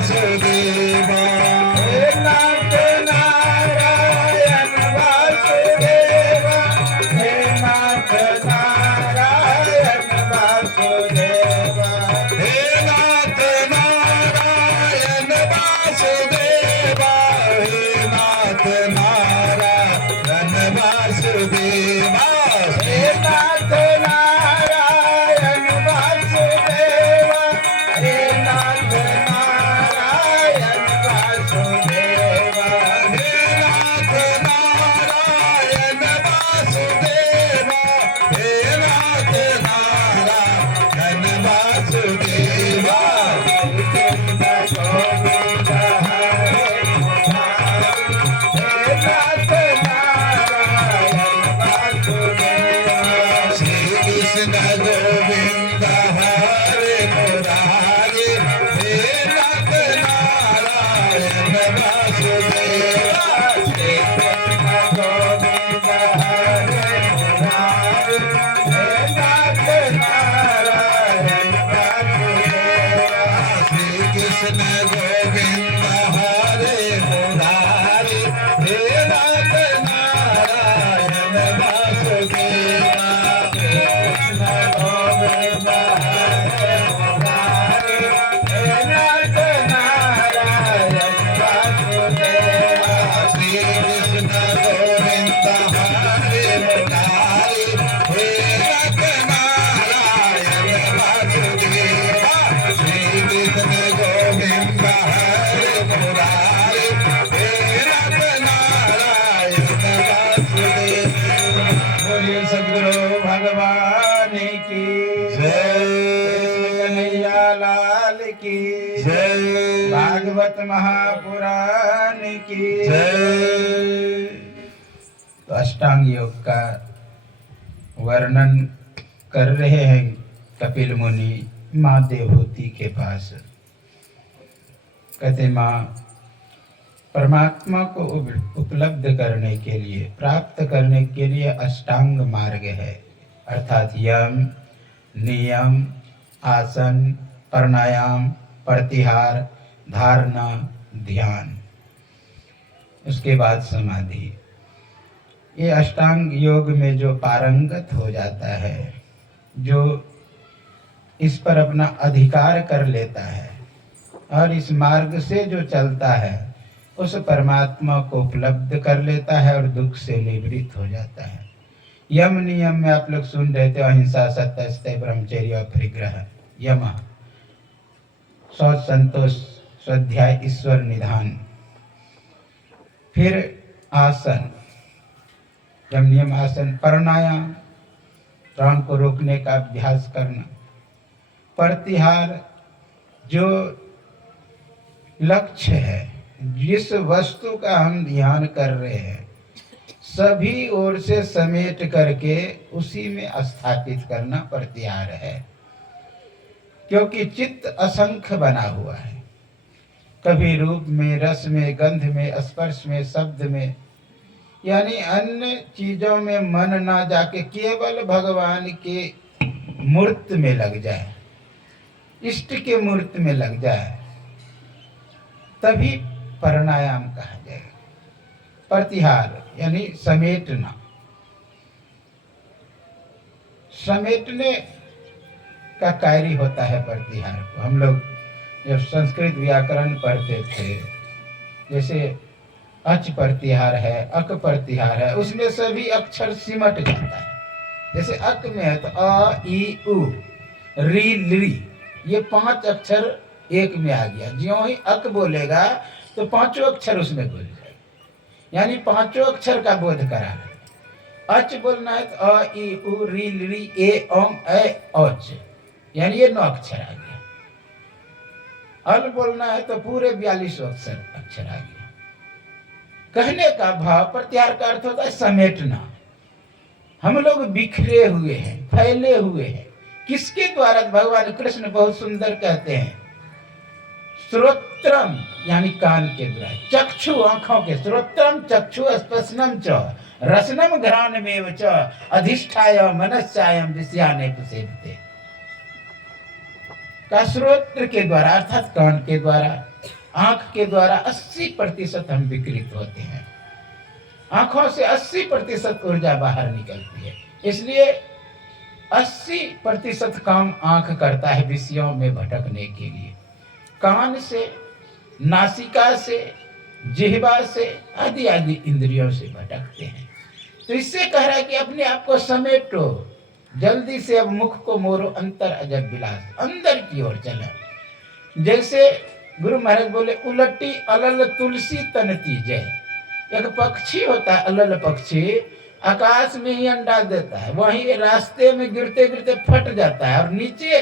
वासुदेवा हे नाथ नारायण वासुदेवा हे नाथ नारायण वासुदेवा हे नाथ नारायण वासुदेवा हे नाथ नारायण वासुदेवा हे नाथ नारायण वासुदेवा हे नाथ नारायण वासुदेवा हे नाथ नारायण वासुदेवा हे नाथ नारायण वासुदेवा गोविंद हरे मुरारी हे नाथ नारायण वासुदेवा श्री कृष्ण गोविंद हरे मुरारी हे नाथ नारायण वासुदेवा श्री कृष्ण गोविंद हरे मुरारी हे नाथ नारायण वासुदेवा सद्गुरु भगवान की जय, कन्हैया लाल की जय, भागवत महापुराण की जय। तो अष्टांग योग का वर्णन कर रहे हैं कपिल मुनि माँ देवहूति के पास। कहते माँ परमात्मा को उपलब्ध करने के लिए, प्राप्त करने के लिए अष्टांग मार्ग है, अर्थात यम, नियम, आसन, प्राणायाम, प्रत्याहार, धारणा, ध्यान, उसके बाद समाधि। ये अष्टांग योग में जो पारंगत हो जाता है, जो इस पर अपना अधिकार कर लेता है और इस मार्ग से जो चलता है, उस परमात्मा को उपलब्ध कर लेता है और दुख से निवृत्त हो जाता है। यम नियम में आप लोग सुन रहे थे, अहिंसा, सत्य, अस्तेय, ब्रह्मचर्य और परिग्रह। यम शौच, संतोष, स्वाध्याय, ईश्वर निधान। फिर आसन, यम नियम आसन। प्राणायाम, प्राण को रोकने का अभ्यास करना। प्रत्याहार, जो लक्ष्य है, जिस वस्तु का हम ध्यान कर रहे हैं, सभी ओर से समेट करके उसी में स्थापित करना प्रत्याहार है। क्योंकि चित्त असंख्य बना हुआ है, कभी रूप में, रस में, गंध में, स्पर्श में, शब्द में, यानी अन्य चीजों में मन ना जाके केवल भगवान के मूर्त में लग जाए, इष्ट के मूर्त में लग जाए, तभी प्राणायाम कहा जाएगा। प्रत्याहार यानी समेटना। समेटने का कार्य होता है प्रत्याहार को। हम लोग जब संस्कृत व्याकरण पढ़ते थे, जैसे अच प्रत्याहार है, अक प्रत्याहार है, उसमें सभी अक्षर सिमट जाता है। जैसे अक में है तो अ, ई, उ, री, ली, ये 5 अक्षर एक में आ गया। ज्यों ही अक बोलेगा तो 5 अक्षर उसमें बोल जाएगा, यानी 5 अक्षर का बोध करा है। अच बोलना है तो अ, ई, उ, री, ली, ए, ओम, ऐ, औच, यानी ये 9 अक्षर आ गया। अल बोलना है तो पूरे 42 अक्षर आ गया। कहने का भाव, प्रत्याहार का अर्थ होता है समेटना। हम लोग बिखरे हुए हैं, फैले हुए हैं। किसके द्वारा? भगवान कृष्ण बहुत सुंदर कहते हैं, श्रोत्रम यानी कान के द्वारा, चक्षु आंखों के, श्रोत्रम चक्षु स्पर्शनम च रसनम घ्राणमेव च अधिष्ठाय मनश्चायम विषयाने प्रसेवते। का श्रोत्र के द्वारा अर्थात कान के द्वारा, आंख के द्वारा 80% हम विकृत होते हैं। आंखों से 80% ऊर्जा बाहर निकलती है। इसलिए 80% काम आंख करता है विषयों में भटकने के लिए। कान से, नासिका से, जिह्वा से, आदि आदि इंद्रियों से भटकते हैं। तो इससे कह रहा है कि अपने आप को समेटो, जल्दी से अब मुख को मोरो, अंतर अजब विलास, अंदर की ओर चला। जैसे गुरु महाराज बोले, उलटी अलल तुलसी तनती जय। एक पक्षी होता है, अलल पक्षी, आकाश में ही अंडा देता है, वहीं रास्ते में गिरते गिरते फट जाता है और नीचे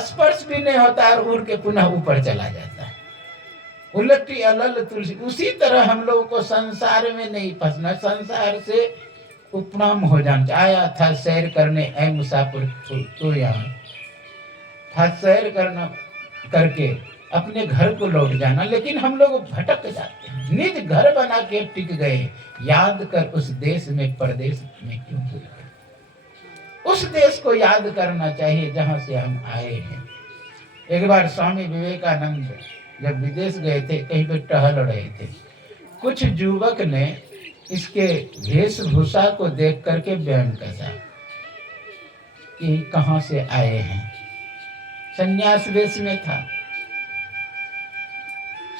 स्पर्श भी नहीं होता है और उड़ के पुनः ऊपर चला जाता है। उलटी अलल तुलसी। उसी तरह हम लोगों को संसार में नहीं फंसना, संसार से उपनाम हो जाना। आया था सैर करने ऐ मुसाफिर तो यहाँ था सैर करना करके अपने घर को लौट जाना, लेकिन हम लोग भटक जाते हैं। निज घर बना के टिक गए, याद कर उस देश में परदेश में क्यों भूल गए। उस देश को याद करना चाहिए जहां से हम आए हैं। एक बार स्वामी विवेकानंद जब विदेश गए थे, कहीं पे टहल रहे थे, कुछ युवक ने इसके वेशभूषा को देख करके बयान कसा कि कहां से आए हैं। संन्यास वेश में था।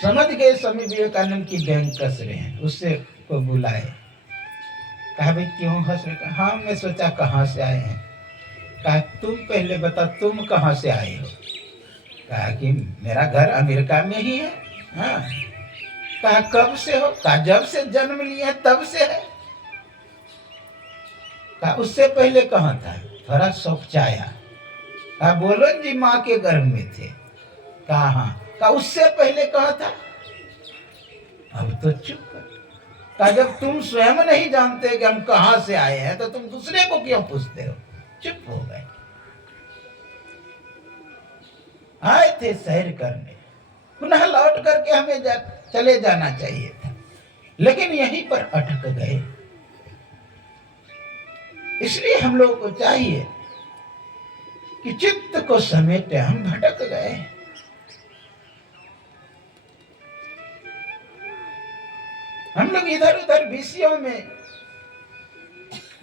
समझ गए स्वामी विवेकानंद की बैंक कस रहे हैं, उससे को बुलाए। कहा भाई क्यों हंस रहे? हाँ मैं सोचा कहाँ से आए हैं। कहा तुम पहले बता तुम कहाँ से आए हो? कहा कि मेरा घर अमेरिका में ही है। हाँ। कहा कब से हो? कहा जब से जन्म लिया तब से है। कहा उससे पहले कहाँ था? थोड़ा सोचाया। कहा बोलो जी माँ के गर्भ में थे। कहा हाँ। कहा उससे पहले कहा था? अब तो चुप। कहा जब तुम स्वयं नहीं जानते कि हम कहां से आए हैं तो तुम दूसरे को क्यों पूछते हो? चुप हो गए। आए थे सैर करने, पुनः लौट करके हमें चले जाना चाहिए था, लेकिन यहीं पर अटक गए। इसलिए हम लोगों को चाहिए कि चित्त को समेटे। हम भटक गए। हम लोग इधर उधर विषयों में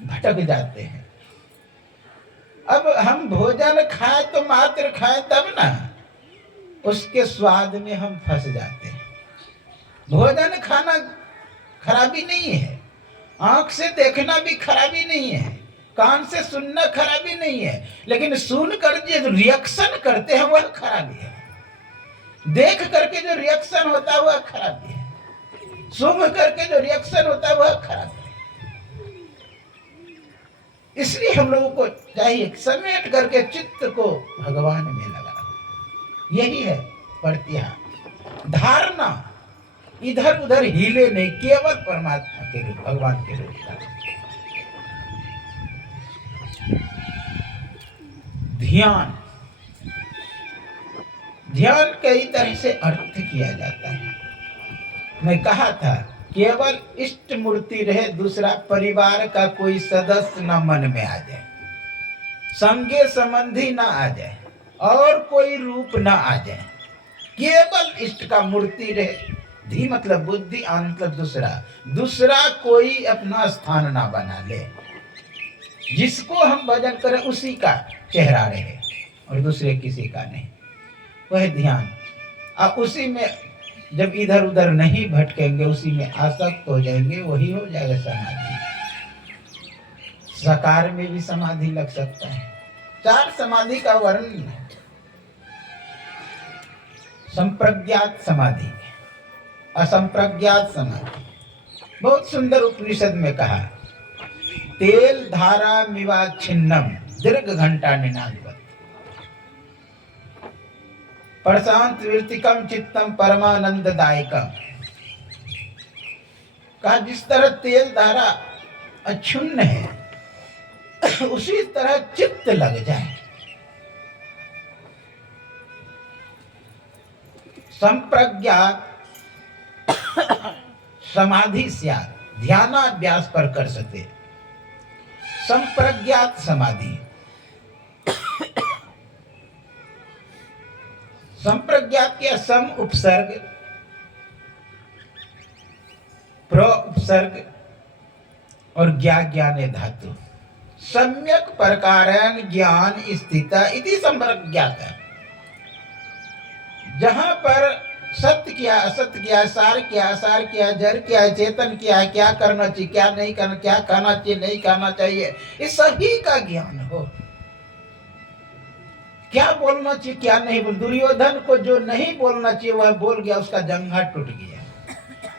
भटक जाते हैं। अब हम भोजन खाए तो मात्र खाए तब ना, उसके स्वाद में हम फंस जाते हैं। भोजन खाना खराबी नहीं है, आंख से देखना भी खराबी नहीं है, कान से सुनना खराबी नहीं है, लेकिन सुन कर जो रिएक्शन करते हैं वह खराबी है। देख करके जो रिएक्शन होता है वह खराबी है, सुन करके जो रिएक्शन होता है वह खराब है। इसलिए हम लोगों को चाहिए समेट करके चित्त को भगवान में लगा। यही है प्रतिहार, धारणा। इधर उधर हिले नहीं, केवल परमात्मा के रूप, भगवान के रूप का ध्यान। ध्यान कई तरह से अर्थ किया जाता है। मैं कहा था केवल इष्ट मूर्ति रहे, दूसरा परिवार का कोई सदस्य न मन में आ जाए, संगे संबंधी ना आ जाए, और कोई रूप ना आ जाए। केवल इष्ट का मूर्ति रहे। धी मतलब बुद्धि, आन मतलब दूसरा कोई अपना स्थान ना बना ले। जिसको हम भजन करें उसी का चेहरा रहे और दूसरे किसी का नहीं। वह ध्यान। अब उसी में जब इधर उधर नहीं भटकेंगे, उसी में आसक्त हो जाएंगे, वही हो जाएगा समाधि। साकार में भी समाधि लग सकता है। 4 समाधि का वर्णन है। संप्रज्ञात समाधि, असंप्रज्ञात समाधि। बहुत सुंदर उपनिषद में कहा, तेल धारा मिवा छिन्नम दीर्घ घंटा निनादवत प्रशांत वृत्तिकम चित्तम परमानंददायकम। कहा जिस तरह तेल धारा अक्षुण्ण है उसी तरह चित्त लग जाए। संप्रज्ञात समाधि स्यात्, ध्यानाभ्यास पर कर सके। संप्रज्ञात समाधि संप्रज्ञात किया, सम उपसर्ग, प्र उपसर्ग और ज्ञा ज्ञाने धातु। सम्यक प्रकारेण ज्ञान स्थित इति संप्रज्ञात है। जहां पर सत्य क्या, असत्य क्या, सार क्या, असार क्या, जड़ क्या, चेतन क्या, क्या करना चाहिए, क्या नहीं करना, क्या खाना चाहिए, नहीं खाना चाहिए, इस सभी का ज्ञान हो। क्या बोलना चाहिए, क्या नहीं बोल। दुर्योधन को जो नहीं बोलना चाहिए वह बोल गया, उसका जंघा टूट गया।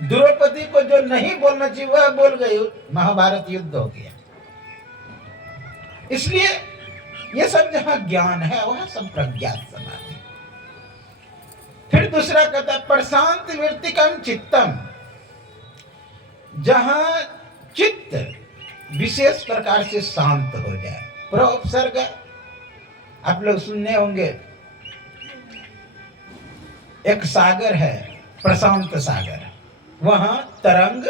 द्रौपदी को जो नहीं बोलना चाहिए वह बोल गई, महाभारत युद्ध हो गया। इसलिए ये सब जहां ज्ञान है वह संप्रज्ञात समाधि। फिर दूसरा कहता है प्रशांत वृत्तिकम चित्तम, जहां चित्त विशेष प्रकार से शांत हो जाए। प्रोपसर्ग आप लोग सुनने होंगे, एक सागर है प्रशांत सागर, वहां तरंग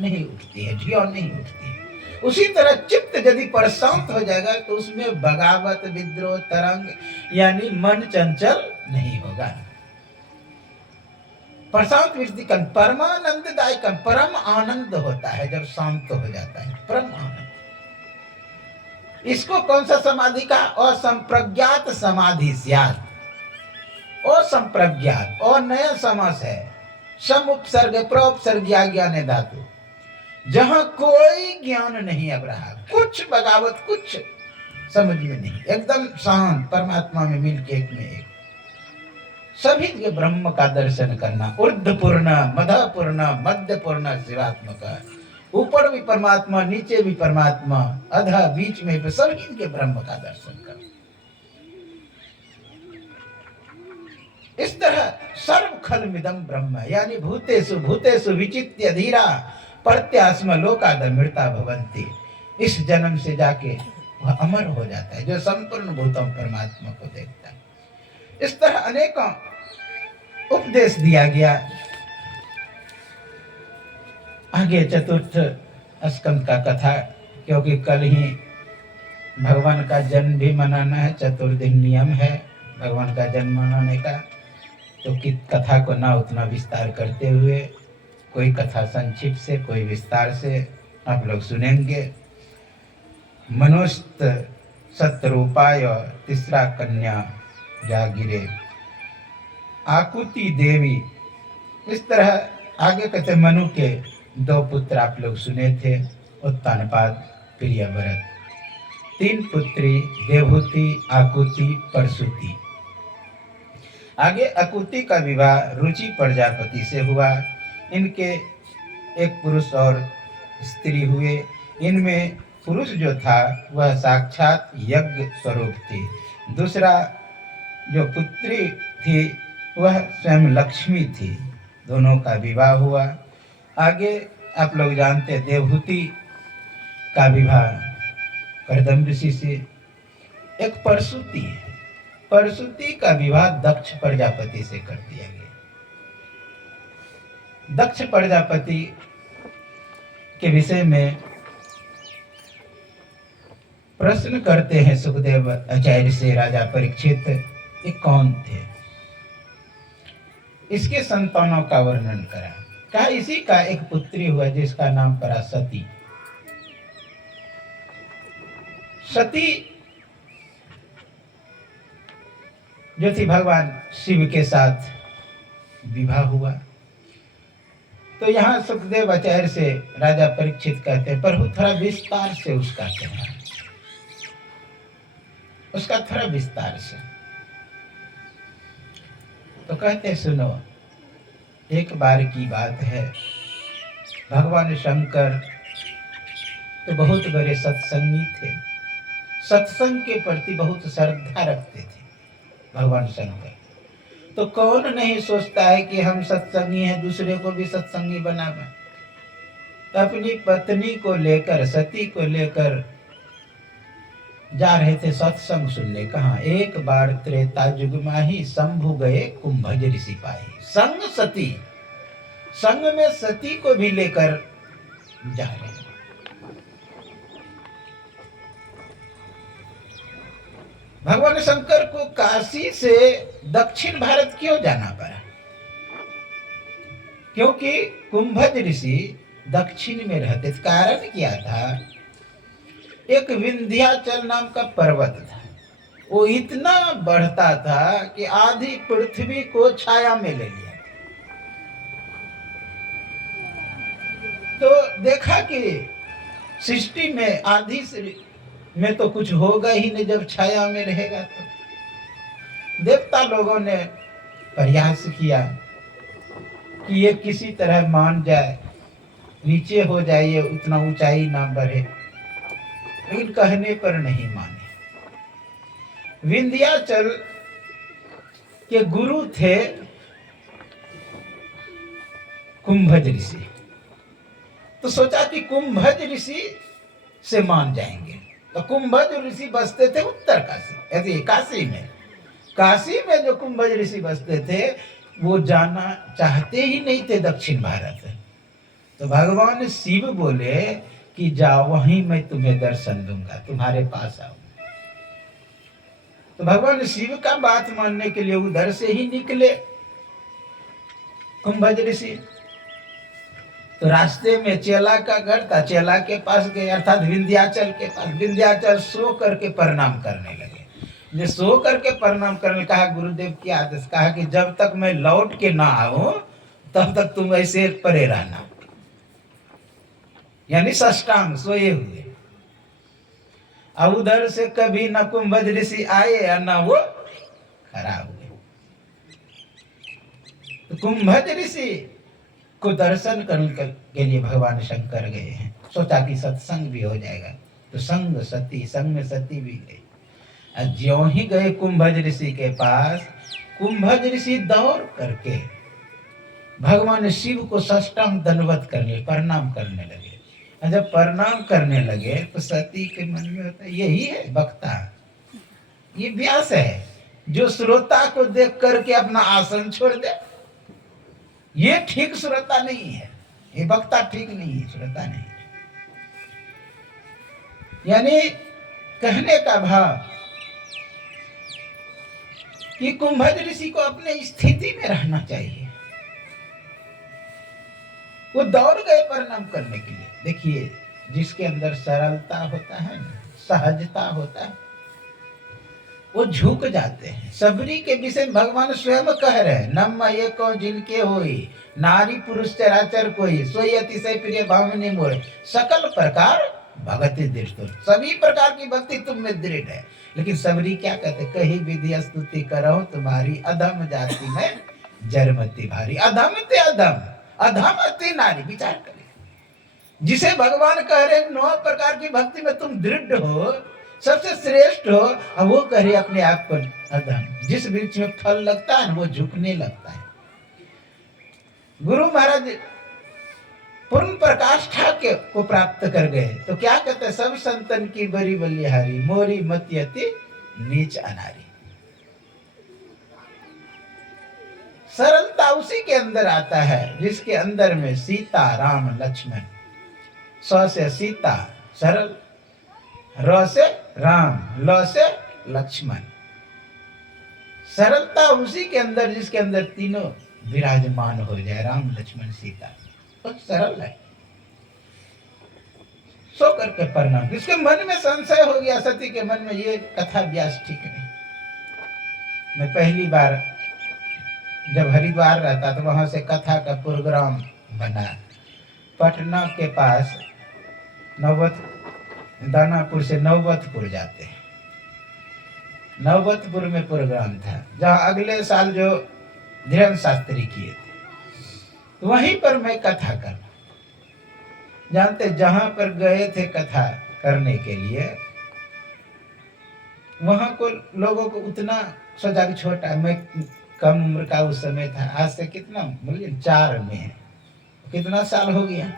नहीं उठती है, ढियो नहीं उठती है। उसी तरह चित्त यदि प्रशांत हो जाएगा तो उसमें बगावत, विद्रोह, तरंग यानी मन चंचल नहीं होगा। प्रशांत वृत्ति का परमानंददायक, परम आनंद होता है जब शांत हो जाता है, परम आनंद। इसको कौन सा समाधि का? असंप्रज्ञात समाधि स्यात्। असंप्रज्ञात और नया समास है, सम उपसर्ग प्रोपसर्ग ज्ञान धातु। जहां कोई ज्ञान नहीं अब रहा, कुछ बगावत, कुछ समझ में नहीं, एकदम शांत परमात्मा में मिलके एक में एक सभी के ब्रह्म का दर्शन करना। ऊर्ध्वपूर्ण, मध्यपूर्ण, मध्यपूर्ण, शिवात्मक, ऊपर भी परमात्मा, नीचे भी परमात्मा, अधा बीच में भी, सभी के ब्रह्म का दर्शन करना। इस तरह सर्व खलमिदं ब्रह्म, यानी भूतेषु भूतेषु विचित्य धीरा प्रत्यास्म लोकादमृता भवन्ति। इस जन्म से जाके वह अमर हो जाता है जो संपूर्ण भूतों परमात्मा को देखता है। इस तरह अनेकों उपदेश दिया गया। आगे चतुर्थ स्कंद का कथा, क्योंकि कल ही भगवान का जन्म भी मनाना है, चतुर्दिन नियम है भगवान का जन्म मनाने का, तो कि कथा को ना उतना विस्तार करते हुए, कोई कथा संक्षिप्त से, कोई विस्तार से आप लोग सुनेंगे। मनुष्य सत्यरूपाय तीसरा कन्या जागिरे आकुति देवी। इस तरह आगे कहते मनु के दो पुत्र आप लोग सुने थे, उत्तानपाद, प्रियव्रत। तीन पुत्री देवहूति, आकुति, परसुति। आगे अकुति का विवाह रुचि प्रजापति से हुआ। इनके एक पुरुष और स्त्री हुए। इनमें पुरुष जो था वह साक्षात यज्ञ स्वरूप थी। दूसरा जो पुत्री थी वह स्वयं लक्ष्मी थी। दोनों का विवाह हुआ। आगे आप लोग जानते देवहूति का विवाह कर्दम ऋषि से। एक परसुति है, परसुति का विवाह दक्ष प्रजापति से कर दिया गया। दक्ष प्रजापति के विषय में प्रश्न करते हैं सुखदेव आचार्य से राजा परीक्षित, ये कौन थे? इसके संतानों का वर्णन करा। कहा इसी का एक पुत्री हुआ जिसका नाम पड़ा सती। सती जो थी भगवान शिव के साथ विवाह हुआ। तो यहाँ सुखदेव आचार्य से राजा परीक्षित कहते हैं, प्रभु थोड़ा विस्तार से उसका कहना, उसका थोड़ा विस्तार से। तो कहते सुनो, एक बार की बात है, भगवान शंकर तो बहुत बड़े सत्संगी थे, सत्संग के प्रति बहुत श्रद्धा रखते थे भगवान शंकर। तो कौन नहीं सोचता है कि हम सत्संगी हैं, दूसरे को भी सत्संगी बनावे। तो अपनी पत्नी को लेकर, सती को लेकर जा रहे थे सत्संग सुनने। कहाँ? एक बार त्रेता युग माही शंभु गए कुंभज ऋषि पाही। संग सती, संग में सती को भी लेकर जा रहे हैं। भगवान शंकर को काशी से दक्षिण भारत क्यों जाना पड़ा? क्योंकि कुंभज ऋषि दक्षिण में रहते थे। कारण क्या था? एक विंध्याचल नाम का पर्वत था, वो इतना बढ़ता था कि आधी पृथ्वी को छाया में ले लिया। तो देखा कि सृष्टि में आधी में तो कुछ होगा ही नहीं, जब छाया में रहेगा। तो देवता लोगों ने प्रयास किया कि ये किसी तरह मान जाए, नीचे हो जाए, ये उतना ऊंचाई ना बढ़े, लेकिन कहने पर नहीं माने। विंध्याचल के गुरु थे कुंभज ऋषि। तो सोचा कि कुंभज ऋषि से मान जाएंगे। तो कुंभज ऋषि बसते थे उत्तर काशी, ऐसे काशी में। काशी में जो कुंभज ऋषि बसते थे वो जाना चाहते ही नहीं थे दक्षिण भारत। तो भगवान शिव बोले कि जाओ, वहीं मैं तुम्हें दर्शन दूंगा, तुम्हारे पास आऊंगा। तो भगवान शिव का बात मानने के लिए उधर से ही निकले कुंभज ऋषि। तो रास्ते में चेला का घर था, चेला के पास गए, अर्थात विंध्याचल के पास। विंध्याचल सो करके प्रणाम करने लगे। जो सो करके प्रणाम करने कहा, गुरुदेव की आदेश, कहा कि जब तक मैं लौट के ना आऊं तब तक तुम ऐसे परे रहना, यानी साष्टांग सोए हुए। अब उधर से कभी न कुंभज ऋषि आए या न वो खड़ा हुए। तो कुंभज ऋषि को दर्शन करने के लिए भगवान शंकर गए हैं। सोचा कि सत्संग भी हो जाएगा, तो संग में सती भी गई। ज्यों ही गए कुंभज ऋषि के पास, कुंभज ऋषि दौड़ करके भगवान शिव को साष्टांग दंडवत करने, प्रणाम करने लगे। जब प्रणाम करने लगे तो सती के मन में होता, यही है वक्ता, ये व्यास है जो श्रोता को देख करके अपना आसन छोड़ दे। ये ठीक श्रोता नहीं है, ये वक्ता ठीक नहीं है, श्रोता नहीं है। यानी कहने का भाव कि कुंभज ऋषि को अपने स्थिति में रहना चाहिए। वो दौड़ गए प्रणाम करने के लिए। देखिए, जिसके अंदर सरलता होता है, सहजता होता है, वो झुक जाते हैं। सबरी के विषय भगवान स्वयं कह रहे हैं, नम ये को जिनके होई नारी पुरुष चराचर कोई, सोई अतिशय प्रिय भावनी मोर, सकल प्रकार भगति दृष्ट। सभी प्रकार की भक्ति तुम में दृढ़ है। लेकिन सबरी क्या कहते, कही विधि स्तुति करो तुम्हारी, अधम जाति में जरमती भारी। अधम ते अधम, अधम अति नारी। विचार करें, जिसे भगवान कह रहे 9 प्रकार की भक्ति में तुम दृढ़ हो, सबसे श्रेष्ठ हो, और वो कह रहे अपने आप पर अधम। जिस वृक्ष में फल लगता है वो झुकने लगता है। गुरु महाराज पूर्ण प्रकाष्ठा को प्राप्त कर गए तो क्या कहते, सब संतन की बड़ी बलिहारी, मोरी मति अति नीच अनारी। सरलता उसी के अंदर आता है जिसके अंदर में सीता राम लक्ष्मण, स से सीता सरल, र से राम, ल से लक्ष्मण। सरलता उसी के अंदर जिसके अंदर तीनों विराजमान हो जाए, राम लक्ष्मण सीता। तो सरल है। सो करके प्रणाम। जिसके मन में संशय हो गया, सती के मन में, ये कथा व्यास ठीक नहीं। मैं पहली बार जब हरिद्वार रहता तो वहां से कथा का प्रोग्राम बना। पटना के पास दानापुर से नौबतपुर जाते हैं। नौबतपुर में प्रोग्राम था, जहाँ अगले साल जो धीरेन्द्र शास्त्री किए थे, वहीं पर मैं कथा करना। जानते, जहां पर गए थे कथा करने के लिए, वहां को लोगों को उतना सोचा कि छोटा, मैं कम उम्र का उस समय था, आज से कितना बोलिए 4 में, कितना साल हो गया।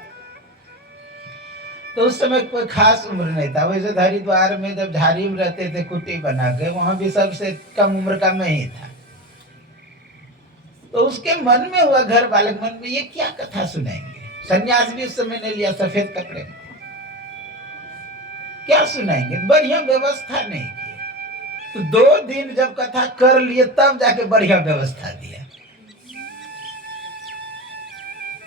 तो उस समय कोई खास उम्र नहीं था। वैसे हरिद्वार में जब झाड़ी में रहते थे कुटी बना के, वहां भी सबसे कम उम्र का मैं ही था। तो उसके मन में हुआ, घर वाले मन में, ये क्या कथा सुनाएंगे। सन्यास भी उस समय ने लिया, सफेद कपड़े में, क्या सुनाएंगे, बढ़िया व्यवस्था नहीं की। तो 2 दिन जब कथा कर लिए तब जाके बढ़िया व्यवस्था दिया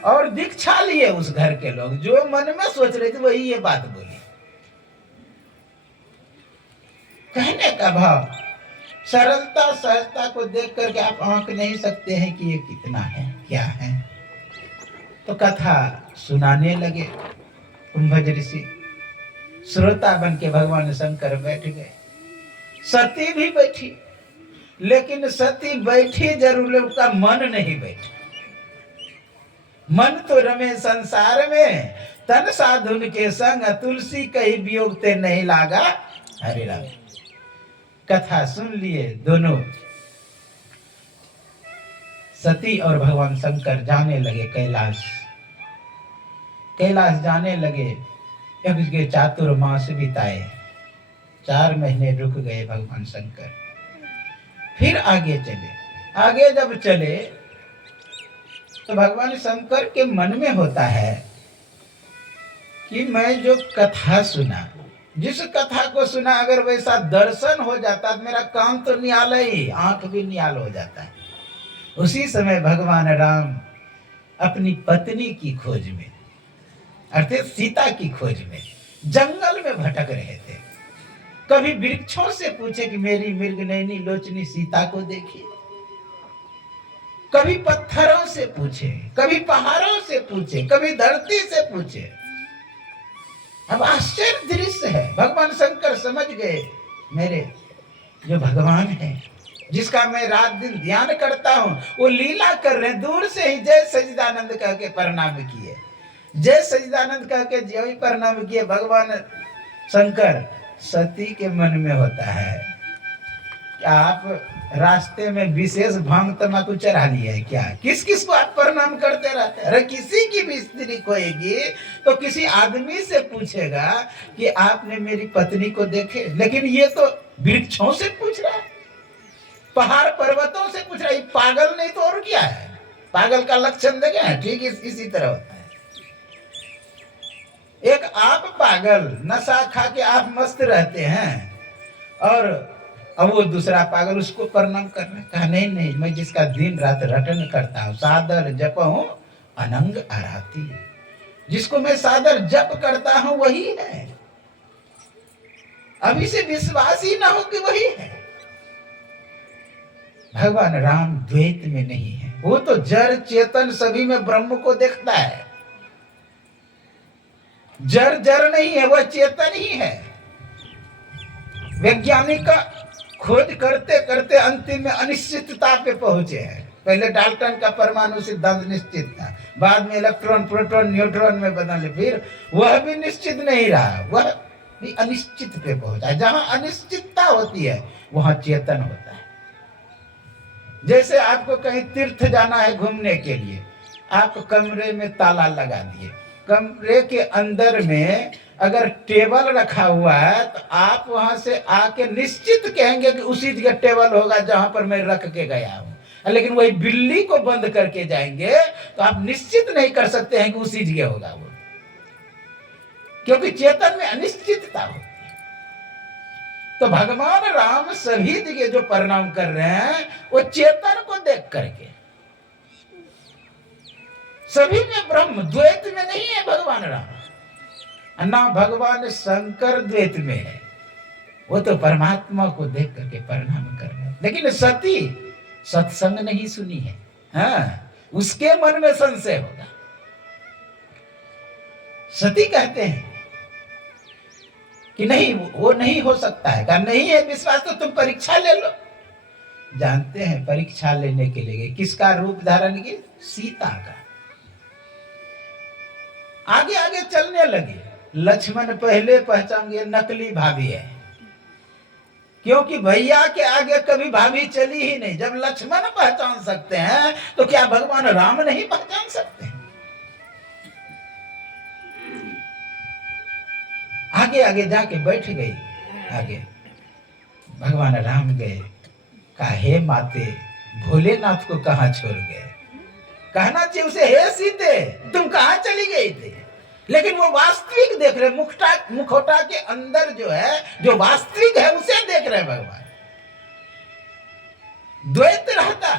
और दीक्षा लिए उस घर के लोग। जो मन में सोच रहे थे वही ये बात बोली। कहने का भाव, सरलता सहजता को देख करके आप आंक नहीं सकते हैं कि ये कितना है, क्या है। तो कथा सुनाने लगे कुंभज ऋषि। श्रोता बन के भगवान शंकर बैठ गए। सती भी बैठी, लेकिन सती बैठी जरूर, उसका मन नहीं बैठा। मन तो रमे संसार में, तन साधुन के संग, तुलसी कहीं वियोग ते नहीं लागा। हरे राम। कथा सुन लिए दोनों। सती और भगवान शंकर जाने लगे कैलाश। कैलाश जाने लगे। यज्ञ के चातुर्मास बिताए। 4 महीने रुक गए भगवान शंकर। फिर आगे चले। आगे जब चले तो भगवान शंकर के मन में होता है कि मैं जो कथा सुना, जिस कथा को सुना, अगर वैसा दर्शन हो जाता तो मेरा काम तो निहाल ही, आंख भी निहाल हो जाता है। उसी समय भगवान राम अपनी पत्नी की खोज में, अर्थात सीता की खोज में जंगल में भटक रहे थे। कभी वृक्षों से पूछे कि मेरी मृगनयनी लोचनी सीता को देखिए, कभी पत्थरों से पूछे, कभी पहाड़ों से पूछे, कभी धरती से पूछे। अब आश्चर्य दृश्य है। भगवान शंकर समझ गए, मेरे जो भगवान है, जिसका मैं रात दिन ध्यान करता हूं, वो लीला कर रहे हैं। दूर से ही जय सच्चिदानंद कह के प्रणाम किए। जय सच्चिदानंद कह के जो ही प्रणाम किए भगवान शंकर। सती के मन में होता है कि आप रास्ते में विशेष भांग तम्बाकू चढ़ा लिया है क्या? किस किस को आप प्रणाम करते रहते हैं? अरे किसी की भी स्त्री खोएगी तो किसी आदमी से पूछेगा कि आपने मेरी पत्नी को देखे, लेकिन ये तो वृक्षों से पूछ रहा है, पहाड़ पर्वतों से पूछ रहा है। पागल नहीं तो और क्या है? पागल का लक्षण देखे हैं? ठीक इसी तरह होता है। एक आप पागल, नशा खा के आप मस्त रहते हैं, और अब वो दूसरा पागल उसको प्रणाम कर रहे। कहा नहीं नहीं, मैं जिसका दिन रात रटन करता हूं, सादर जप हूं अनंग आराती, जिसको मैं सादर जप करता हूं वही है। अभी से विश्वास ही ना हो कि वही है। भगवान राम द्वैत में नहीं है। वो तो जड़ चेतन सभी में ब्रह्म को देखता है। जड़ नहीं है, वह चेतन ही है। वैज्ञानिक का खोज करते करते अंतिम में अनिश्चितता पे पहुंचे हैं। पहले डाल्टन का परमाणु सिद्धांत निश्चित था, बाद में इलेक्ट्रॉन प्रोटॉन न्यूट्रॉन में बदले, फिर वह भी निश्चित नहीं रहा, वह भी अनिश्चित पे पहुंचा। जहां अनिश्चितता होती है वहां चेतन होता है। जैसे आपको कहीं तीर्थ जाना है घूमने के लिए, आप कमरे में ताला लगा दिए, कमरे के अंदर में अगर टेबल रखा हुआ है तो आप वहां से आके निश्चित कहेंगे कि उसी जगह टेबल होगा जहां पर मैं रख के गया हूं। लेकिन वही बिल्ली को बंद करके जाएंगे तो आप निश्चित नहीं कर सकते हैं कि उसी जगह होगा वो, क्योंकि चेतन में अनिश्चितता होती है। तो भगवान राम सभी जगह जो प्रणाम कर रहे हैं वो चेतन को देख करके। सभी में ब्रह्म, द्वैत में नहीं है भगवान राम। ना भगवान शंकर द्वैत में है, वो तो परमात्मा को देख करके प्रणाम कर रहे हैं। लेकिन सती सत्संग नहीं सुनी है, हाँ, उसके मन में संशय होगा। सती कहते हैं कि नहीं, वो नहीं हो सकता है। कहा नहीं है विश्वास तो तुम परीक्षा ले लो। जानते हैं परीक्षा लेने के लिए किसका रूप धारण किए? सीता का। आगे आगे चलने लगे। लक्ष्मण पहले पहचान गए नकली भाभी है, क्योंकि भैया के आगे कभी भाभी चली ही नहीं। जब लक्ष्मण पहचान सकते हैं तो क्या भगवान राम नहीं पहचान सकते? आगे आगे जाके बैठ गई। आगे भगवान राम गए, कहा हे माते, भोलेनाथ को कहां छोड़ गए? कहना चाहिए उसे, हे सीते तुम कहां चली गई थी? लेकिन वो वास्तविक देख रहे, मुखौटा के अंदर जो है, जो वास्तविक है उसे देख रहे भगवान। द्वैत रहता,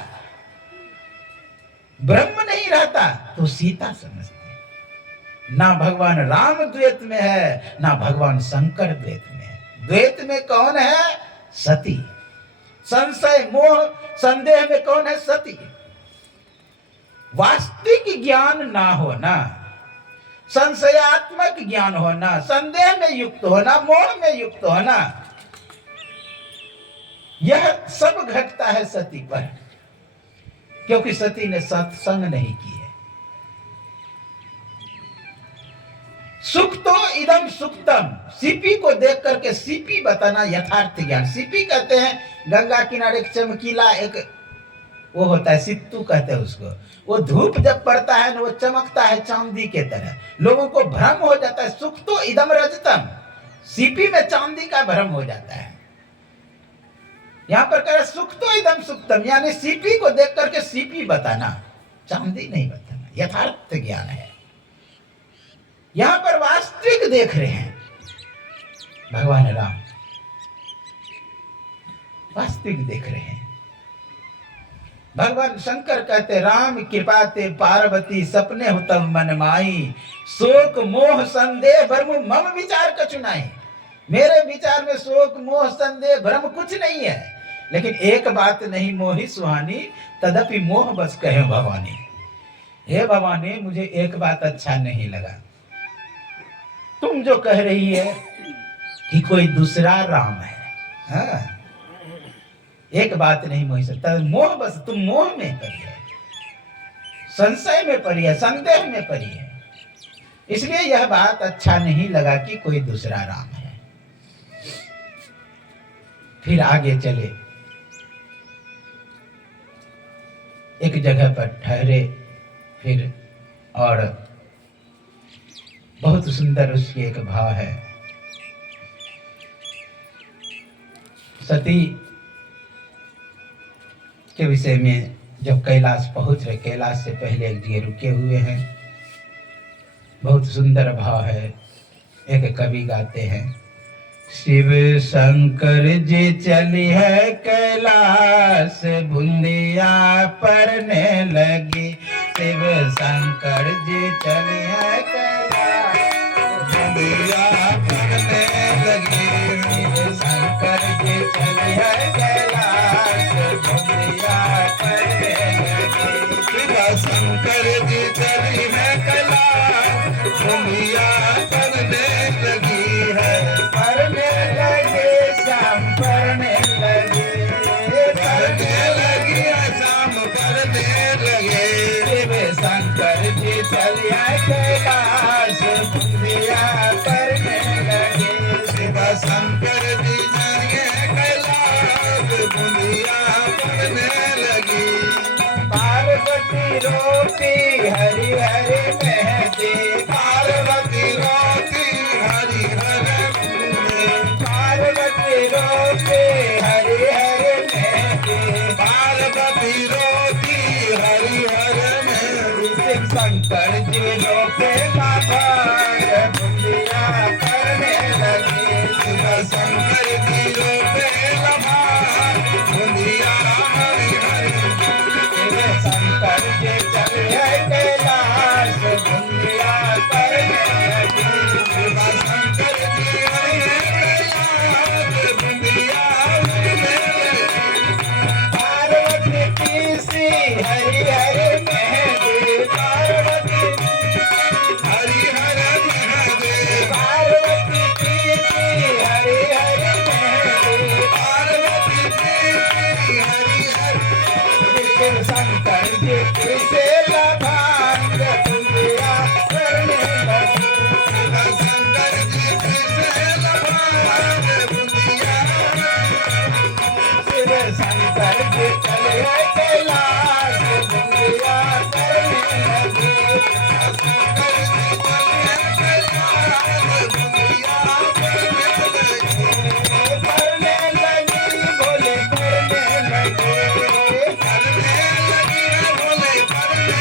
ब्रह्म नहीं रहता तो सीता समझते। ना भगवान राम द्वैत में है, ना भगवान शंकर द्वैत में है। द्वैत में कौन है? सती। संशय मोह संदेह में कौन है? सती। वास्तविक ज्ञान ना होना, संशयात्मक ज्ञान होना, संदेह में युक्त होना, मोह में युक्त होना, यह सब घटता है सती पर, क्योंकि सती ने सत्संग नहीं किया। सुख तो इदम सुखतम, सीपी को देख करके सीपी बताना यथार्थ ज्ञान। सीपी कहते हैं गंगा किनारे एक चमकीला एक वो होता है, सित्तू कहते हैं उसको। वो धूप जब पड़ता है ना वो चमकता है चांदी के तरह, लोगों को भ्रम हो जाता है। सुख तो इदम रजतम, सीपी में चांदी का भ्रम हो जाता है। यहां पर कह रहे सुख तो इदम सुखतम, यानी सीपी को देख करके सीपी बताना, चांदी नहीं बताना, यथार्थ ज्ञान है। यहां पर वास्तविक देख रहे हैं भगवान राम, वास्तविक देख रहे हैं। भगवान शंकर कहते राम कृपा ते पार्वती सपने हो तब मन माई, शोक मोह संदेह भ्रम मम विचार कछु नहीं। मेरे विचार में शोक मोह संदेह भ्रम कुछ नहीं है, लेकिन एक बात नहीं मोही सुहानी, तदपि मोह बस कहे भवानी। हे भवानी, मुझे एक बात अच्छा नहीं लगा, तुम जो कह रही है कि कोई दूसरा राम है। हाँ, एक बात नहीं मोही सकता, मोह बस, तुम मोह में पड़ी है, संशय में पड़ी है, संदेह में पड़ी है, इसलिए यह बात अच्छा नहीं लगा कि कोई दूसरा राम है। फिर आगे चले, एक जगह पर ठहरे फिर, और बहुत सुंदर उसकी एक भाव है। सती के विषय में जब कैलाश पहुंच रहे, कैलाश से पहले एक जगह रुके हुए हैं, बहुत सुंदर भाव है। एक कवि गाते हैं, शिव शंकर जी चली है कैलाश, बूंदिया परने लगी। शिव शंकर जी चली है कैलाश, बूंदिया परने लगी। शिव शंकर जी चली है कैलाश, बूंदिया परने लगी। शिव शंकर जी चली है कैलाश, बूंदिया परने लगी है। परने लगे श्याम परने लगे, परने लगे श्याम परने लगे। शिव शंकर जी चलिए कैलाश, बूंदिया परने लगे। शिव शंकर जी चलिए कैलाश, बूंदिया परने लगी। पार्वती रोटी हरि हरि मेहंदी, पार्वती रोटी हरि हरि रोटी हरि हरि मेहंदी, पार्वती रोटी हरि हरि मेहंदी। शिव शंकर जी रोके भाग, बूंदिया करने लगे। शिव शंकर जी रोके भाग, बूंदिया हरि हरि। शिव शंकर जी चले कैलाश, बूंदिया करने लगे। शिव शंकर जी हरि हरि मेहंदी, पार्वती हरि हरि मेहंदी, पार्वती हरि हरि मेहंदी, पार्वती हरि हरि। शिव शंकर जी से भांग, बूंदिया करने लगी। शिव शंकर जी से भांग, बूंदिया। शिव शंकर जी चले कैलाश, बूंदिया करने लगे। शंकर जी चले कैलाश, बूंदिया करने लगे। करने लगी भोले करने लगे, करने लगी भोले करने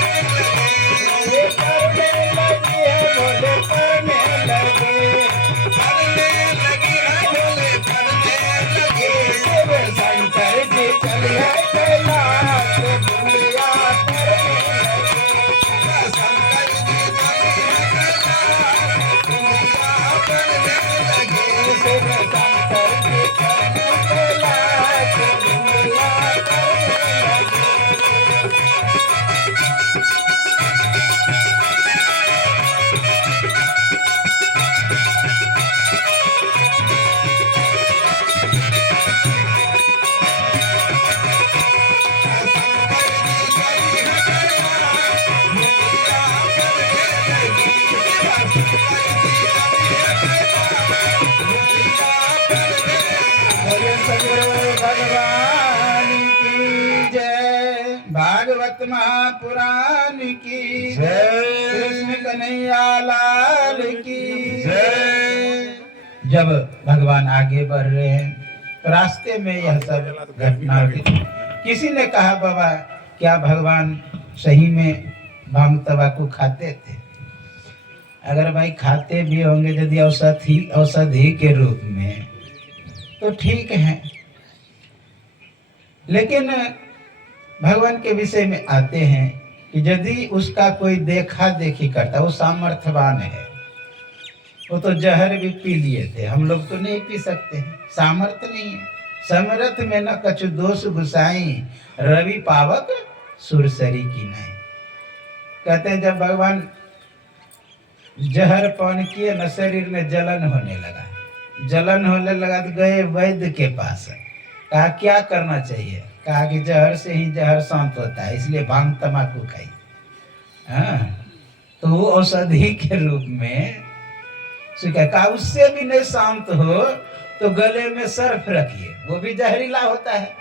की जय, कृष्ण कन्हैया लाल की जय। जब भगवान आगे बढ़ रहे हैं तो रास्ते में यह सब घटना हुई। किसी ने कहा बाबा क्या भगवान सही में भांग तंबाकू खाते थे? अगर भाई खाते भी होंगे यदि औषधि के रूप में तो ठीक है, लेकिन भगवान के विषय में आते हैं कि यदि उसका कोई देखा देखी करता, वो सामर्थ्यवान है, वो तो जहर भी पी लिए थे, हम लोग तो नहीं पी सकते हैं, सामर्थ्य नहीं है। समर्थ में न कछु दोष गुसाई, रवि पावक सुरसरी की नहीं। कहते हैं जब भगवान जहर पान किए न शरीर में जलन होने लगा तो गए वैद्य के पास। कहा क्या करना चाहिए? कहा कि जहर से ही जहर शांत होता है, इसलिए भांग तंबाकू खाई। हाँ, तो वो औषधि के रूप में कहा उससे भी नहीं शांत हो तो गले में सर्फ रखिए, वो भी जहरीला होता है।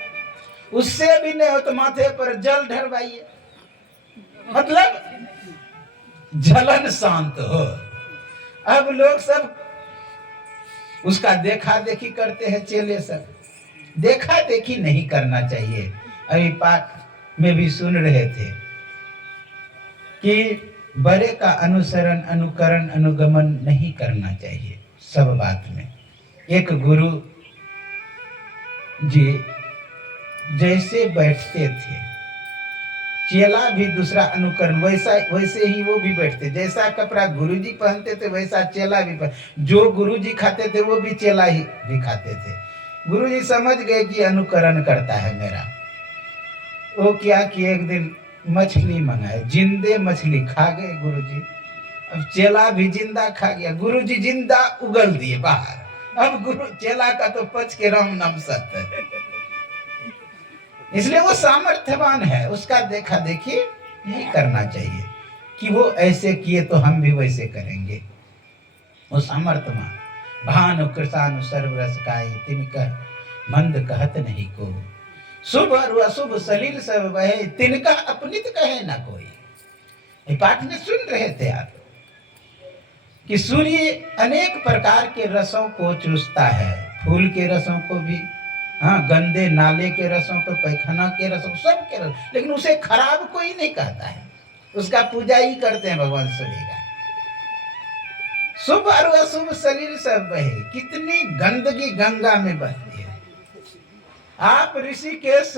उससे भी नहीं हो तो माथे पर जल ढरवाइए, मतलब जलन शांत हो। अब लोग सब उसका देखा देखी करते हैं, चेले सब। देखा देखी नहीं करना चाहिए। अभी पाठ में भी सुन रहे थे कि बड़े का अनुसरण अनुकरण अनुगमन नहीं करना चाहिए सब बात में। एक गुरु जी जैसे बैठते थे चेला भी दूसरा अनुकरण वैसे ही वो भी बैठते, जैसा कपड़ा गुरुजी पहनते थे वैसा चेला भी जो गुरुजी खाते थे वो भी चेला ही भी खाते थे। गुरुजी समझ गए कि अनुकरण करता है मेरा। वो क्या कि एक दिन मछली मंगाए, जिंदे मछली खा गए गुरुजी। अब चेला भी जिंदा खा गया, गुरुजी जिंदा उगल दिए बाहर। अब गुरु चेला का तो पच के राम नाम सत्य है। इसलिए वो सामर्थ्यवान है, उसका देखा देखी नहीं करना चाहिए कि वो ऐसे किए तो हम भी वैसे करेंगे। वो सामर्थ्यवान भानु कृषानु सर्वरस खाई, तिनका मंद कहत नहीं को, शुभ और अशुभ सलील सब बहे, तिनका अपनित कहे ना कोई। ये पाठ में सुन रहे थे आप कि सूर्य अनेक प्रकार के रसों को चूसता है, फूल के रसों को भी, हाँ, गंदे नाले के रसों को, पैखाना के रसों, सब के रस, लेकिन उसे खराब कोई नहीं कहता है, उसका पूजा ही करते हैं भगवान सूर्य का। शुभ और अशुभ सलील सब बहे, कितनी गंदगी गंगा में बहती है। आप ऋषिकेश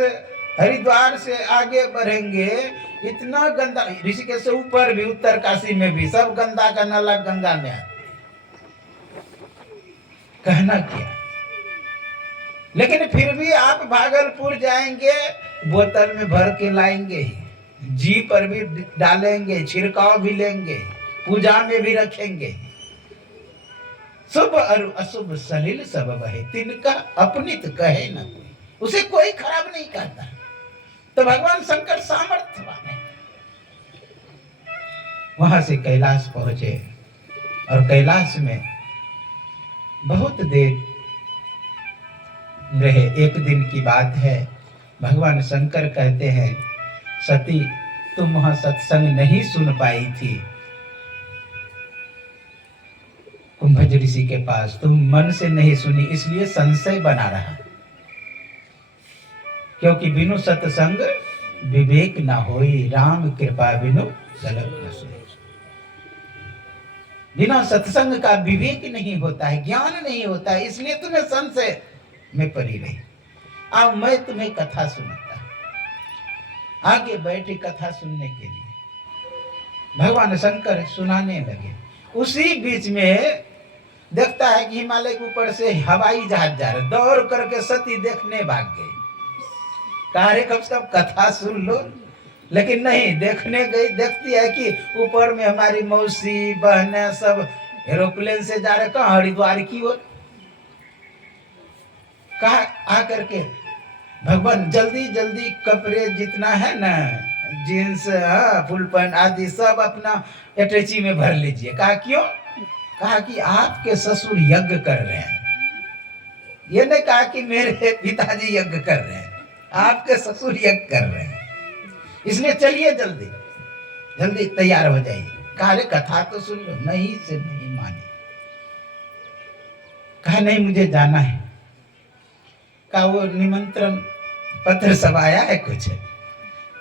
हरिद्वार से आगे बढ़ेंगे, इतना गंदा, ऋषिकेश से ऊपर भी उत्तर काशी में भी सब गंदा का नाला गंगा में है। कहना क्या, लेकिन फिर भी आप भागलपुर जाएंगे बोतल में भर के लाएंगे, जी पर भी डालेंगे, छिड़काव भी लेंगे, पूजा में भी रखेंगे। शुभ और अशुभ सलिल सब बहे, तिनका अपनित कहे न कोई, उसे कोई खराब नहीं कहता। तो भगवान शंकर सामर्थ्यवान है। वहां से कैलाश पहुंचे और कैलाश में बहुत देर रहे। एक दिन की बात है, भगवान शंकर कहते हैं सती तुम वहां सत्संग नहीं सुन पाई थी कुंभज ऋषि के पास, तुम मन से नहीं सुनी, इसलिए संशय बना रहा। क्योंकि बिनु सत्संग विवेक ना होई, राम कृपा बिनु सलग न सोई। बिना सत्संग का विवेक नहीं होता है, ज्ञान नहीं होता है, इसलिए तुम्हें संशय में पड़ी रही। अब मैं तुम्हें कथा सुनाता, आगे बैठे कथा सुनने के लिए। भगवान शंकर सुनाने लगे। उसी बीच में देखता है कि हिमालय के ऊपर से हवाई जहाज जा रहा, दौड़ करके सती देखने भाग गई। कहा कम से कम कथा सुन लो, लेकिन नहीं, देखने गई, देखती है कि ऊपर में हमारी मौसी बहनें सब एरोप्लेन से जा रहे, कहाँ हरिद्वार की ओर। कहा आकर के भगवान जल्दी जल्दी कपड़े जितना है ना, जींस, फुल पैंट आदि सब अपना अटैची में भर लीजिए। कहा क्यों? कहा कि आपके ससुर यज्ञ कर रहे हैं। ये नहीं कहा कि मेरे पिताजी यज्ञ कर रहे हैं, आपके ससुर यज्ञ कर रहे हैं, इसलिए चलिए जल्दी। जल्दी तैयार हो जाइए। कहा अरे कथा तो सुन लो। नहीं से नहीं मानी। कहा नहीं मुझे जाना है। कहा वो निमंत्रण पत्र सब आया है कुछ?